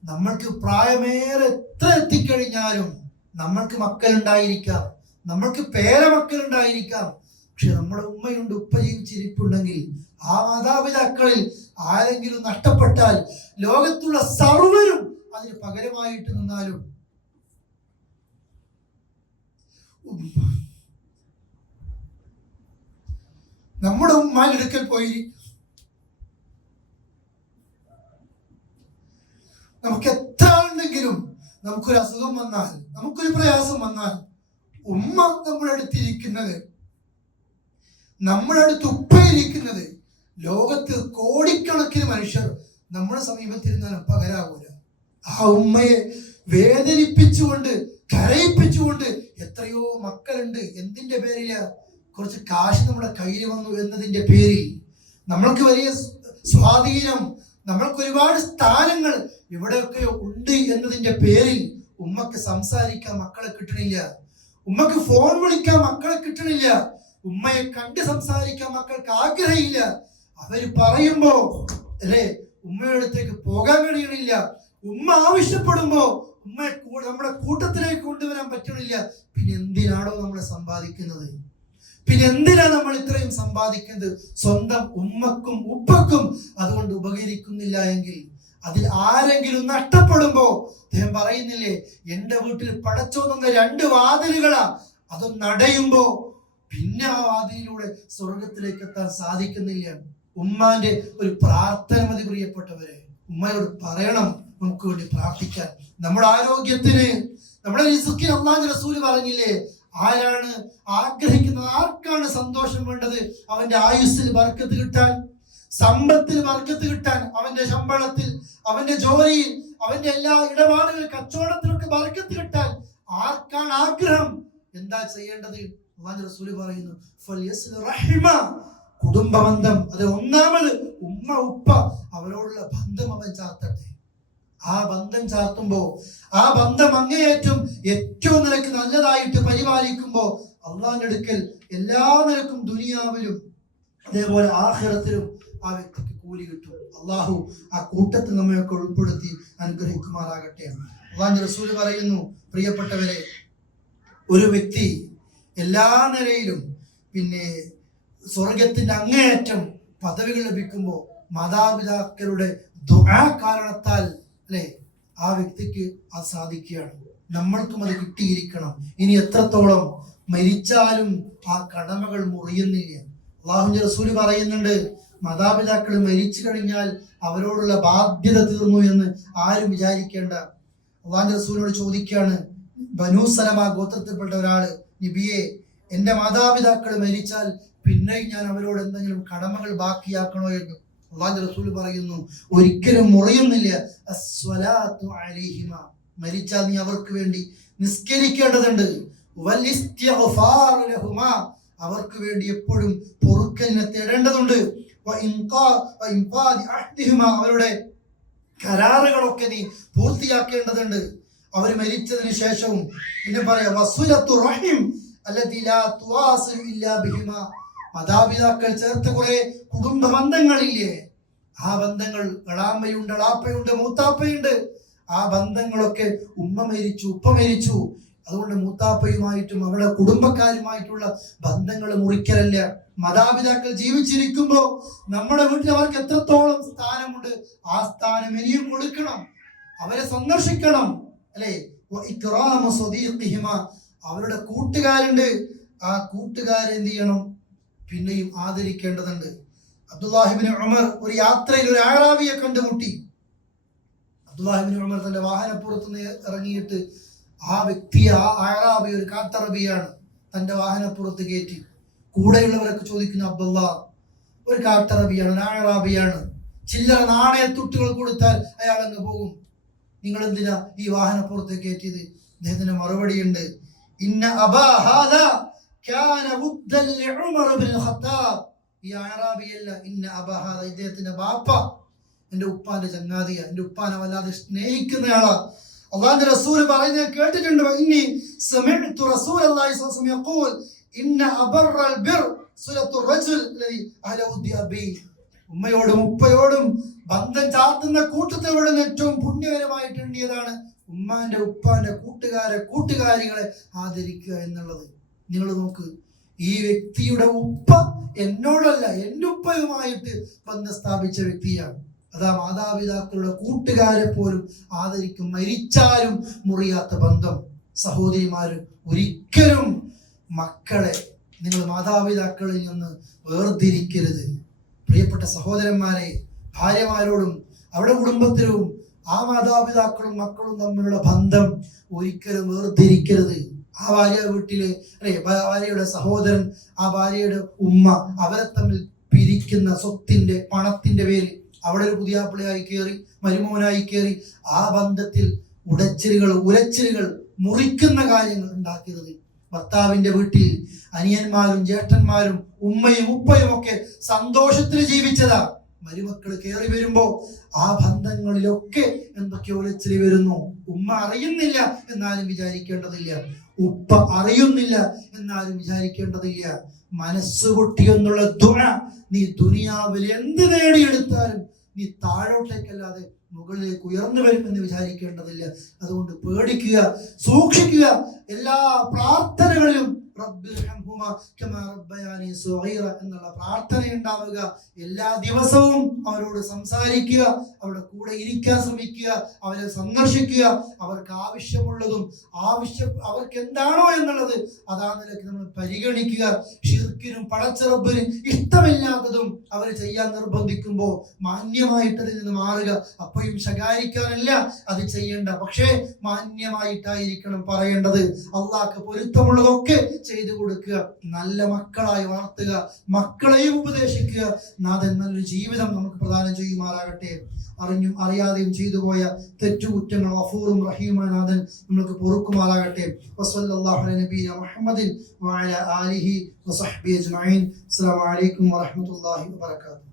നമ്മൾക്ക് പ്രായമേറെ എത്ര എത്തിക്കഴിഞ്ഞാലും നമ്മൾക്ക് മക്കളുണ്ടായിരിക്കാം, നമ്മൾക്ക് പേരമക്കളുണ്ടായിരിക്കാം. പക്ഷെ നമ്മുടെ ഉമ്മയുണ്ട്, ഉപ്പ ജീവിച്ചിരിപ്പുണ്ടെങ്കിൽ ആ മാതാപിതാക്കളിൽ ആരെങ്കിലും നഷ്ടപ്പെട്ടാൽ ലോകത്തുള്ള സർവരും അതിന് പകരമായിട്ട് നിന്നാലും നമ്മുടെ ഉമ്മാന്റെ അടുക്കൽ പോയി നമുക്ക് എത്ര ആളുണ്ടെങ്കിലും നമുക്കൊരു അസുഖം വന്നാൽ, നമുക്കൊരു പ്രയാസം വന്നാൽ ഉമ്മ നമ്മുടെ അടുത്തിരിക്കുന്നത്, നമ്മുടെ അടുത്ത് ഉപ്പയിരിക്കുന്നത്, ലോകത്ത് കോടിക്കണക്കിന് മനുഷ്യർ നമ്മുടെ സമീപത്തിരുന്നാലും പകരാവൂല. ആ ഉമ്മയെ വേദനിപ്പിച്ചുകൊണ്ട്, കരയിപ്പിച്ചുകൊണ്ട് എത്രയോ മക്കളുണ്ട്. എന്തിന്റെ പേരില്? കുറച്ച് കാശ് നമ്മുടെ കയ്യിൽ വന്നു എന്നതിന്റെ പേരിൽ, നമ്മൾക്ക് വലിയ സ്വാധീനം, നമ്മൾക്ക് ഒരുപാട് സ്ഥാനങ്ങൾ ഇവിടെയൊക്കെ ഉണ്ട് എന്നതിന്റെ പേരിൽ ഉമ്മക്ക് സംസാരിക്കാൻ മക്കളെ കിട്ടണില്ല, ഉമ്മക്ക് ഫോൺ വിളിക്കാൻ മക്കളെ കിട്ടണില്ല, ഉമ്മയെ കണ്ട് സംസാരിക്കാൻ മക്കൾക്ക് ആഗ്രഹമില്ല. അവര് പറയുമ്പോ അല്ലേ ഉമ്മയുടെ അടുത്തേക്ക് പോകാൻ കഴിയണില്ല. ഉമ്മ ആവശ്യപ്പെടുമ്പോ ഉമ്മയെ നമ്മുടെ കൂട്ടത്തിലേക്ക് കൊണ്ടുവരാൻ പറ്റണില്ല. പിന്നെ എന്തിനാണോ നമ്മളെ സമ്പാദിക്കുന്നത്? പിന്നെ എന്തിനാ നമ്മൾ ഇത്രയും സമ്പാദിക്കുന്നത്? സ്വന്തം ഉമ്മക്കും ഉപ്പക്കും അതുകൊണ്ട് ഉപകരിക്കുന്നില്ല എങ്കിൽ, അതിൽ ആരെങ്കിലും നഷ്ടപ്പെടുമ്പോ അദ്ദേഹം പറയുന്നില്ലേ, എന്റെ വീട്ടിൽ പടച്ചോന്നുന്ന 2 വാതിലുകളാ, അതൊന്നടയുമ്പോ പിന്നെ ആ വാതിലിലൂടെ സ്വർഗത്തിലേക്ക് എത്താൻ സാധിക്കുന്നില്ല. ഉമ്മാന്റെ ഒരു പ്രാർത്ഥന മതി പ്രിയപ്പെട്ടവരെ. ഉമ്മയോട് പറയണം നമുക്ക് വേണ്ടി പ്രാർത്ഥിക്കാൻ. നമ്മുടെ ആരോഗ്യത്തിന്, നമ്മുടെ റിസ്കിന് അല്ലാഹുവിന്റെ റസൂല് പറഞ്ഞില്ലേ, ആരാണ് ആഗ്രഹിക്കുന്നത്, ആർക്കാണ് സന്തോഷം വേണ്ടത്? അവന്റെ ആയുസ്സിൽ ബർക്കത്ത് കിട്ടാൻ, സമ്പത്തിൽ ബർക്കത്ത് കിട്ടാൻ, അവന്റെ ശമ്പളത്തിൽ, അവന്റെ ജോലിയിൽ, അവന്റെ എല്ലാ ഇടപാടുകൾ കച്ചവടത്തിലൊക്കെ ബർക്കത്ത് കിട്ടാൻ ആർക്കാണ് ആഗ്രഹം? എന്താ ചെയ്യേണ്ടത്? അല്ലാഹുവിന്റെ റസൂല് പറയുന്നു, കുടുംബ ബന്ധം. അത് ഒന്നാമത് ഉമ്മ ഉപ്പ അവരോടുള്ള ബന്ധം അവൻ ചാർത്തട്ടെ. ആ ബന്ധം ചാർത്തുമ്പോ, ആ ബന്ധം അങ്ങേയറ്റം ഏറ്റവും നിലക്ക് നല്ലതായിട്ട് പരിപാലിക്കുമ്പോ അള്ളാഹിന്റെ അടുക്കൽ എല്ലാ നിലക്കും ദുനിയാവിലും അതേപോലെ ആഖിറത്തിലും ആ വ്യക്തിക്ക് കൂലി കിട്ടും. അള്ളാഹു ആ കൂട്ടത്തിൽ നമ്മയൊക്കെ ഉൾപ്പെടുത്തി അനുഗ്രഹിക്കുമാറാകട്ടെ. അള്ളാഹിന്റെ റസൂല് പറയുന്നു, പ്രിയപ്പെട്ടവരെ, ഒരു വ്യക്തി എല്ലാ നിലയിലും സ്വർഗത്തിന്റെ അങ്ങേയറ്റം പദവികൾ ലഭിക്കുമ്പോൾ മാതാപിതാക്കളുടെ ദുആ കാരണത്താൽ അല്ലെ ആ വ്യക്തിക്ക് അത് സാധിക്കുകയാണ്. നമ്മൾക്കും അത് കിട്ടിയിരിക്കണം. ഇനി എത്രത്തോളം മരിച്ചാലും ആ കടമകൾ മുറിയുന്നില്ല. അല്ലാഹുവിന്റെ റസൂല് പറയുന്നുണ്ട്, മാതാപിതാക്കൾ മരിച്ചു കഴിഞ്ഞാൽ അവരോടുള്ള ബാധ്യത തീർന്നു എന്ന് ആരും വിചാരിക്കേണ്ട. അല്ലാഹുവിന്റെ റസൂലിനോട് ചോദിക്കുകയാണ്, ബനൂ സലമ ഗോത്രത്തിൽപ്പെട്ട ഒരാള്, നബിയെ, എന്റെ മാതാപിതാക്കൾ മരിച്ചാൽ പിന്നെ ഞാൻ അവരോട് എന്തെങ്കിലും കടമകൾ ബാക്കിയാക്കണോ എന്ന്. അല്ലാഹുവിന്റെ റസൂൽ പറയുന്നു, ഒരിക്കലും മുറിയുന്നില്ല. അസ്സലാത്തു അലൈഹിമ, മരിച്ചാൽ നീ അവർക്ക് വേണ്ടി നിസ്കരിക്കേണ്ടതുണ്ട്. വൽഇസ്തിഗ്ഫാറു ലഹുമാ, അവർക്ക് വേണ്ടി എപ്പോഴും പൊറുക്കലിനെ തേടേണ്ടതുണ്ട്. അവരുടെ കരാറുകളൊക്കെ നീ പൂർത്തിയാക്കേണ്ടതുണ്ട് അവർ മരിച്ചതിന് ശേഷവും. പിന്നെ പറയാ വസുലത്തു റഹിം അല്ലതി ലാ തുവാസിലു ഇല്ലാ ബിഹിമാ, മാതാപിതാക്കൾ ചേർത്ത് കുറെ കുടുംബ ബന്ധങ്ങളില്ലേ, ആ ബന്ധങ്ങൾ എളാമ്മയുണ്ട്, എളാപ്പയുണ്ട്, മൂത്താപ്പയുണ്ട്. ആ ബന്ധങ്ങളൊക്കെ ഉമ്മ മരിച്ചു, ഉപ്പ മരിച്ചു, അതുകൊണ്ട് മൂത്താപ്പയുമായിട്ടും അവരുടെ കുടുംബക്കാരുമായിട്ടുള്ള ബന്ധങ്ങൾ മുറിക്കലല്ല. മാതാപിതാക്കൾ ജീവിച്ചിരിക്കുമ്പോ നമ്മുടെ വീട്ടിൽ അവർക്ക് എത്രത്തോളം സ്ഥാനമുണ്ട് ആ സ്ഥാനം ഇനിയും കൊടുക്കണം, അവരെ സന്ദർശിക്കണം, അല്ലെ? അവരുടെ കൂട്ടുകാരുണ്ട്, ആ കൂട്ടുകാരെ എന്ത് ചെയ്യണം? പിന്നെയും ആദരിക്കേണ്ടതുണ്ട്. അബ്ദുല്ലാഹിബ്നു ഉമർ ഒരു യാത്രയിൽ ഒരു അഅറാബിയെ കണ്ടുമുട്ടി. അബ്ദുല്ലാഹിബ്നു ഉമർ തന്റെ വാഹനപ്പുറത്ത് ഇറങ്ങിയിട്ട് ആ വ്യക്തിയെ, ആ അഅറാബി ഒരു കാട്ടറബിയാണ്, തന്റെ വാഹനപ്പുറത്ത് കയറ്റി. കൂടെയുള്ളവരൊക്കെ ചോദിക്കുന്നു, അബ്ദുല്ലാ, ഒരു കാട്ടറബിയാണ്, ഒരു അഅറാബിയാണ്, ചില്ലറ നാണയത്തുട്ടുകൾ കൊടുത്താൽ അയാൾ അങ്ങ് പോകും, നിങ്ങൾ എന്തിനാ ഈ വാഹനപ്പുറത്ത് കയറ്റിയത്? അദ്ദേഹത്തിന് മറുപടിയുണ്ട്, ഇന്ന അബാ ഹാദാ കാന വുദ്ദൻ ലിഉമർ ഇബ്നുൽ ഖത്താബ്. ഈ അഅറാബിയല്ല, ഇന്ന അബാ ഹാദാ, ഇദ്ദേഹത്തിന്റെ ബാപ്പ എന്റെ ഉപ്പാന്റെ ചങ്ങാതിയാ, എന്റെ ഉപ്പാനെ വല്ലാതെ സ്നേഹിക്കുന്നയാളാ. അല്ലാഹുവിന്റെ റസൂൽ പറയുന്നത് കേട്ടിട്ടുണ്ട്, ഇന്നി സമിഅ്തു റസൂലല്ലാഹി സ്വല്ലല്ലാഹു അലൈഹി വസല്ലം യഖൂൽ ഇന്ന അബറൽ ബിർ സുലത്തു റജുൽ അല്ലദി അഹ്ല ഉദ്ദി അബി. ഉമ്മയോടും ഉപ്പയോടും ബന്ധം ചാർത്തുന്ന കൂട്ടത്തോടും ഏറ്റവും പുണ്യകരമായിട്ടുണ്ടിയതാണ് ഉമ്മാന്റെ ഉപ്പാന്റെ കൂട്ടുകാരികളെ ആദരിക്കുക എന്നുള്ളത്. നിങ്ങൾ നോക്ക്, ഈ വ്യക്തിയുടെ ഉപ്പ എന്നോടല്ല, എന്റെ ഉപ്പയുമായിട്ട് ബന്ധം സ്ഥാപിച്ച വ്യക്തിയാണ്. അതാ മാതാപിതാക്കളുടെ കൂട്ടുകാരെ പോലും ആദരിക്കും. മരിച്ചാലും മുറിയാത്ത ബന്ധം. സഹോദരിമാര്, ഒരിക്കലും മക്കളെ നിങ്ങൾ മാതാപിതാക്കളിൽ നിന്ന് വേർതിരിക്കരുത്. പ്രിയപ്പെട്ട സഹോദരന്മാരെ, ഭാര്യമാരോടും അവരുടെ കുടുംബത്തിലും ആ മാതാപിതാക്കളും മക്കളും തമ്മിലുള്ള ബന്ധം ഒരിക്കലും വേർതിരിക്കരുത്. ആ ഭാര്യ വീട്ടില് ഭാര്യയുടെ സഹോദരൻ, ആ ഭാര്യയുടെ ഉമ്മ, അവരെ തമ്മിൽ പിരിക്കുന്ന സ്വത്തിന്റെ പണത്തിന്റെ പേരിൽ അവിടെ ഒരു പുതിയാപ്പിളയായി കയറി, മരുമോനായി കയറി, ആ ബന്ധത്തിൽ ഉലച്ചിലുകൾ മുറിക്കുന്ന കാര്യങ്ങൾ ഉണ്ടാക്കരുത്. ഭർത്താവിന്റെ വീട്ടിൽ അനിയന്മാരും ജ്യേഷ്ഠന്മാരും ഉമ്മയും ഉപ്പയും ഒക്കെ സന്തോഷത്തിൽ ജീവിച്ചതാ. മരുമക്കൾ കയറി വരുമ്പോ ആ ബന്ധങ്ങളിലൊക്കെ എന്തൊക്കെ ഉലച്ചിൽ വരുന്നു. ഉമ്മ അറിയുന്നില്ല എന്നാലും വിചാരിക്കേണ്ടതില്ല, ഉപ്പ അറിയുന്നില്ല എന്നാലും വിചാരിക്കേണ്ടതില്ല. മനസ്സ് പൊട്ടിയെന്നുള്ള ദുആ നീ ദുനിയാവിൽ എന്ത് നേടിയെടുത്താലും നീ താഴോട്ടേക്കല്ലാതെ മുകളിലേക്ക് ഉയർന്നു വരുമെന്ന് വിചാരിക്കേണ്ടതില്ല. അതുകൊണ്ട് പേടിക്കുക, സൂക്ഷിക്കുക. എല്ലാ പ്രാർത്ഥനകളും അവസ്ഥകളിലും റബ്ബിർഹംഹുമാ കമാ റബ്ബയാനി സഗീറ എന്നുള്ള പ്രാർത്ഥന ഉണ്ടാവുക. എല്ലാ ദിവസവും അവരോട് സംസാരിക്കുക, അവരുടെ കൂടെ ഇരിക്കാൻ ശ്രമിക്കുക, അവരെ സന്ദർശിക്കുക, അവർക്ക് ആവശ്യമുള്ളതും അവർക്ക് എന്താണോ എന്നുള്ളത് അതാ നിലയ്ക്ക് നമ്മൾ പരിഗണിക്കുക. ഷിർക്കിനും പടച്ചറബിനും ഇഷ്ടമില്ലാത്തതും അവർ ചെയ്യാൻ നിർബന്ധിക്കുമ്പോൾ മാന്യമായിട്ട് അതിൽ നിന്ന് മാറുക. അപ്പോഴും ശകാരിക്കാനല്ല അത് ചെയ്യേണ്ട, പക്ഷേ മാന്യമായിട്ടായിരിക്കണം പറയേണ്ടത്. അള്ളാഹ്ക്ക് പൊരുത്തമുള്ളതൊക്കെ ചെയ്തു കൊടുക്കുക, നല്ല മക്കളായി വളർത്തുക, മക്കളെയും ഉപദേശിക്കുക. നാഥൻ നല്ലൊരു ജീവിതം നമുക്ക് പ്രദാനം ചെയ്യുമാറാകട്ടെ. അറിഞ്ഞും അറിയാതെയും ചെയ്തു പോയ തെറ്റുകുറ്റങ്ങൾ ഗഫൂറും റഹീമുമായ നാഥൻ നമ്മൾക്ക് പൊറുക്കുമാറാകട്ടെ. വസല്ലല്ലാഹു അലാ നബിയിന മുഹമ്മദിൻ വഅലാ ആലിഹി വസഹ്ബിഹി അജ്മഈൻ. അസ്സലാമു അലൈക്കും വറഹ്മത്തുള്ളാഹി വബറകാതുഹു.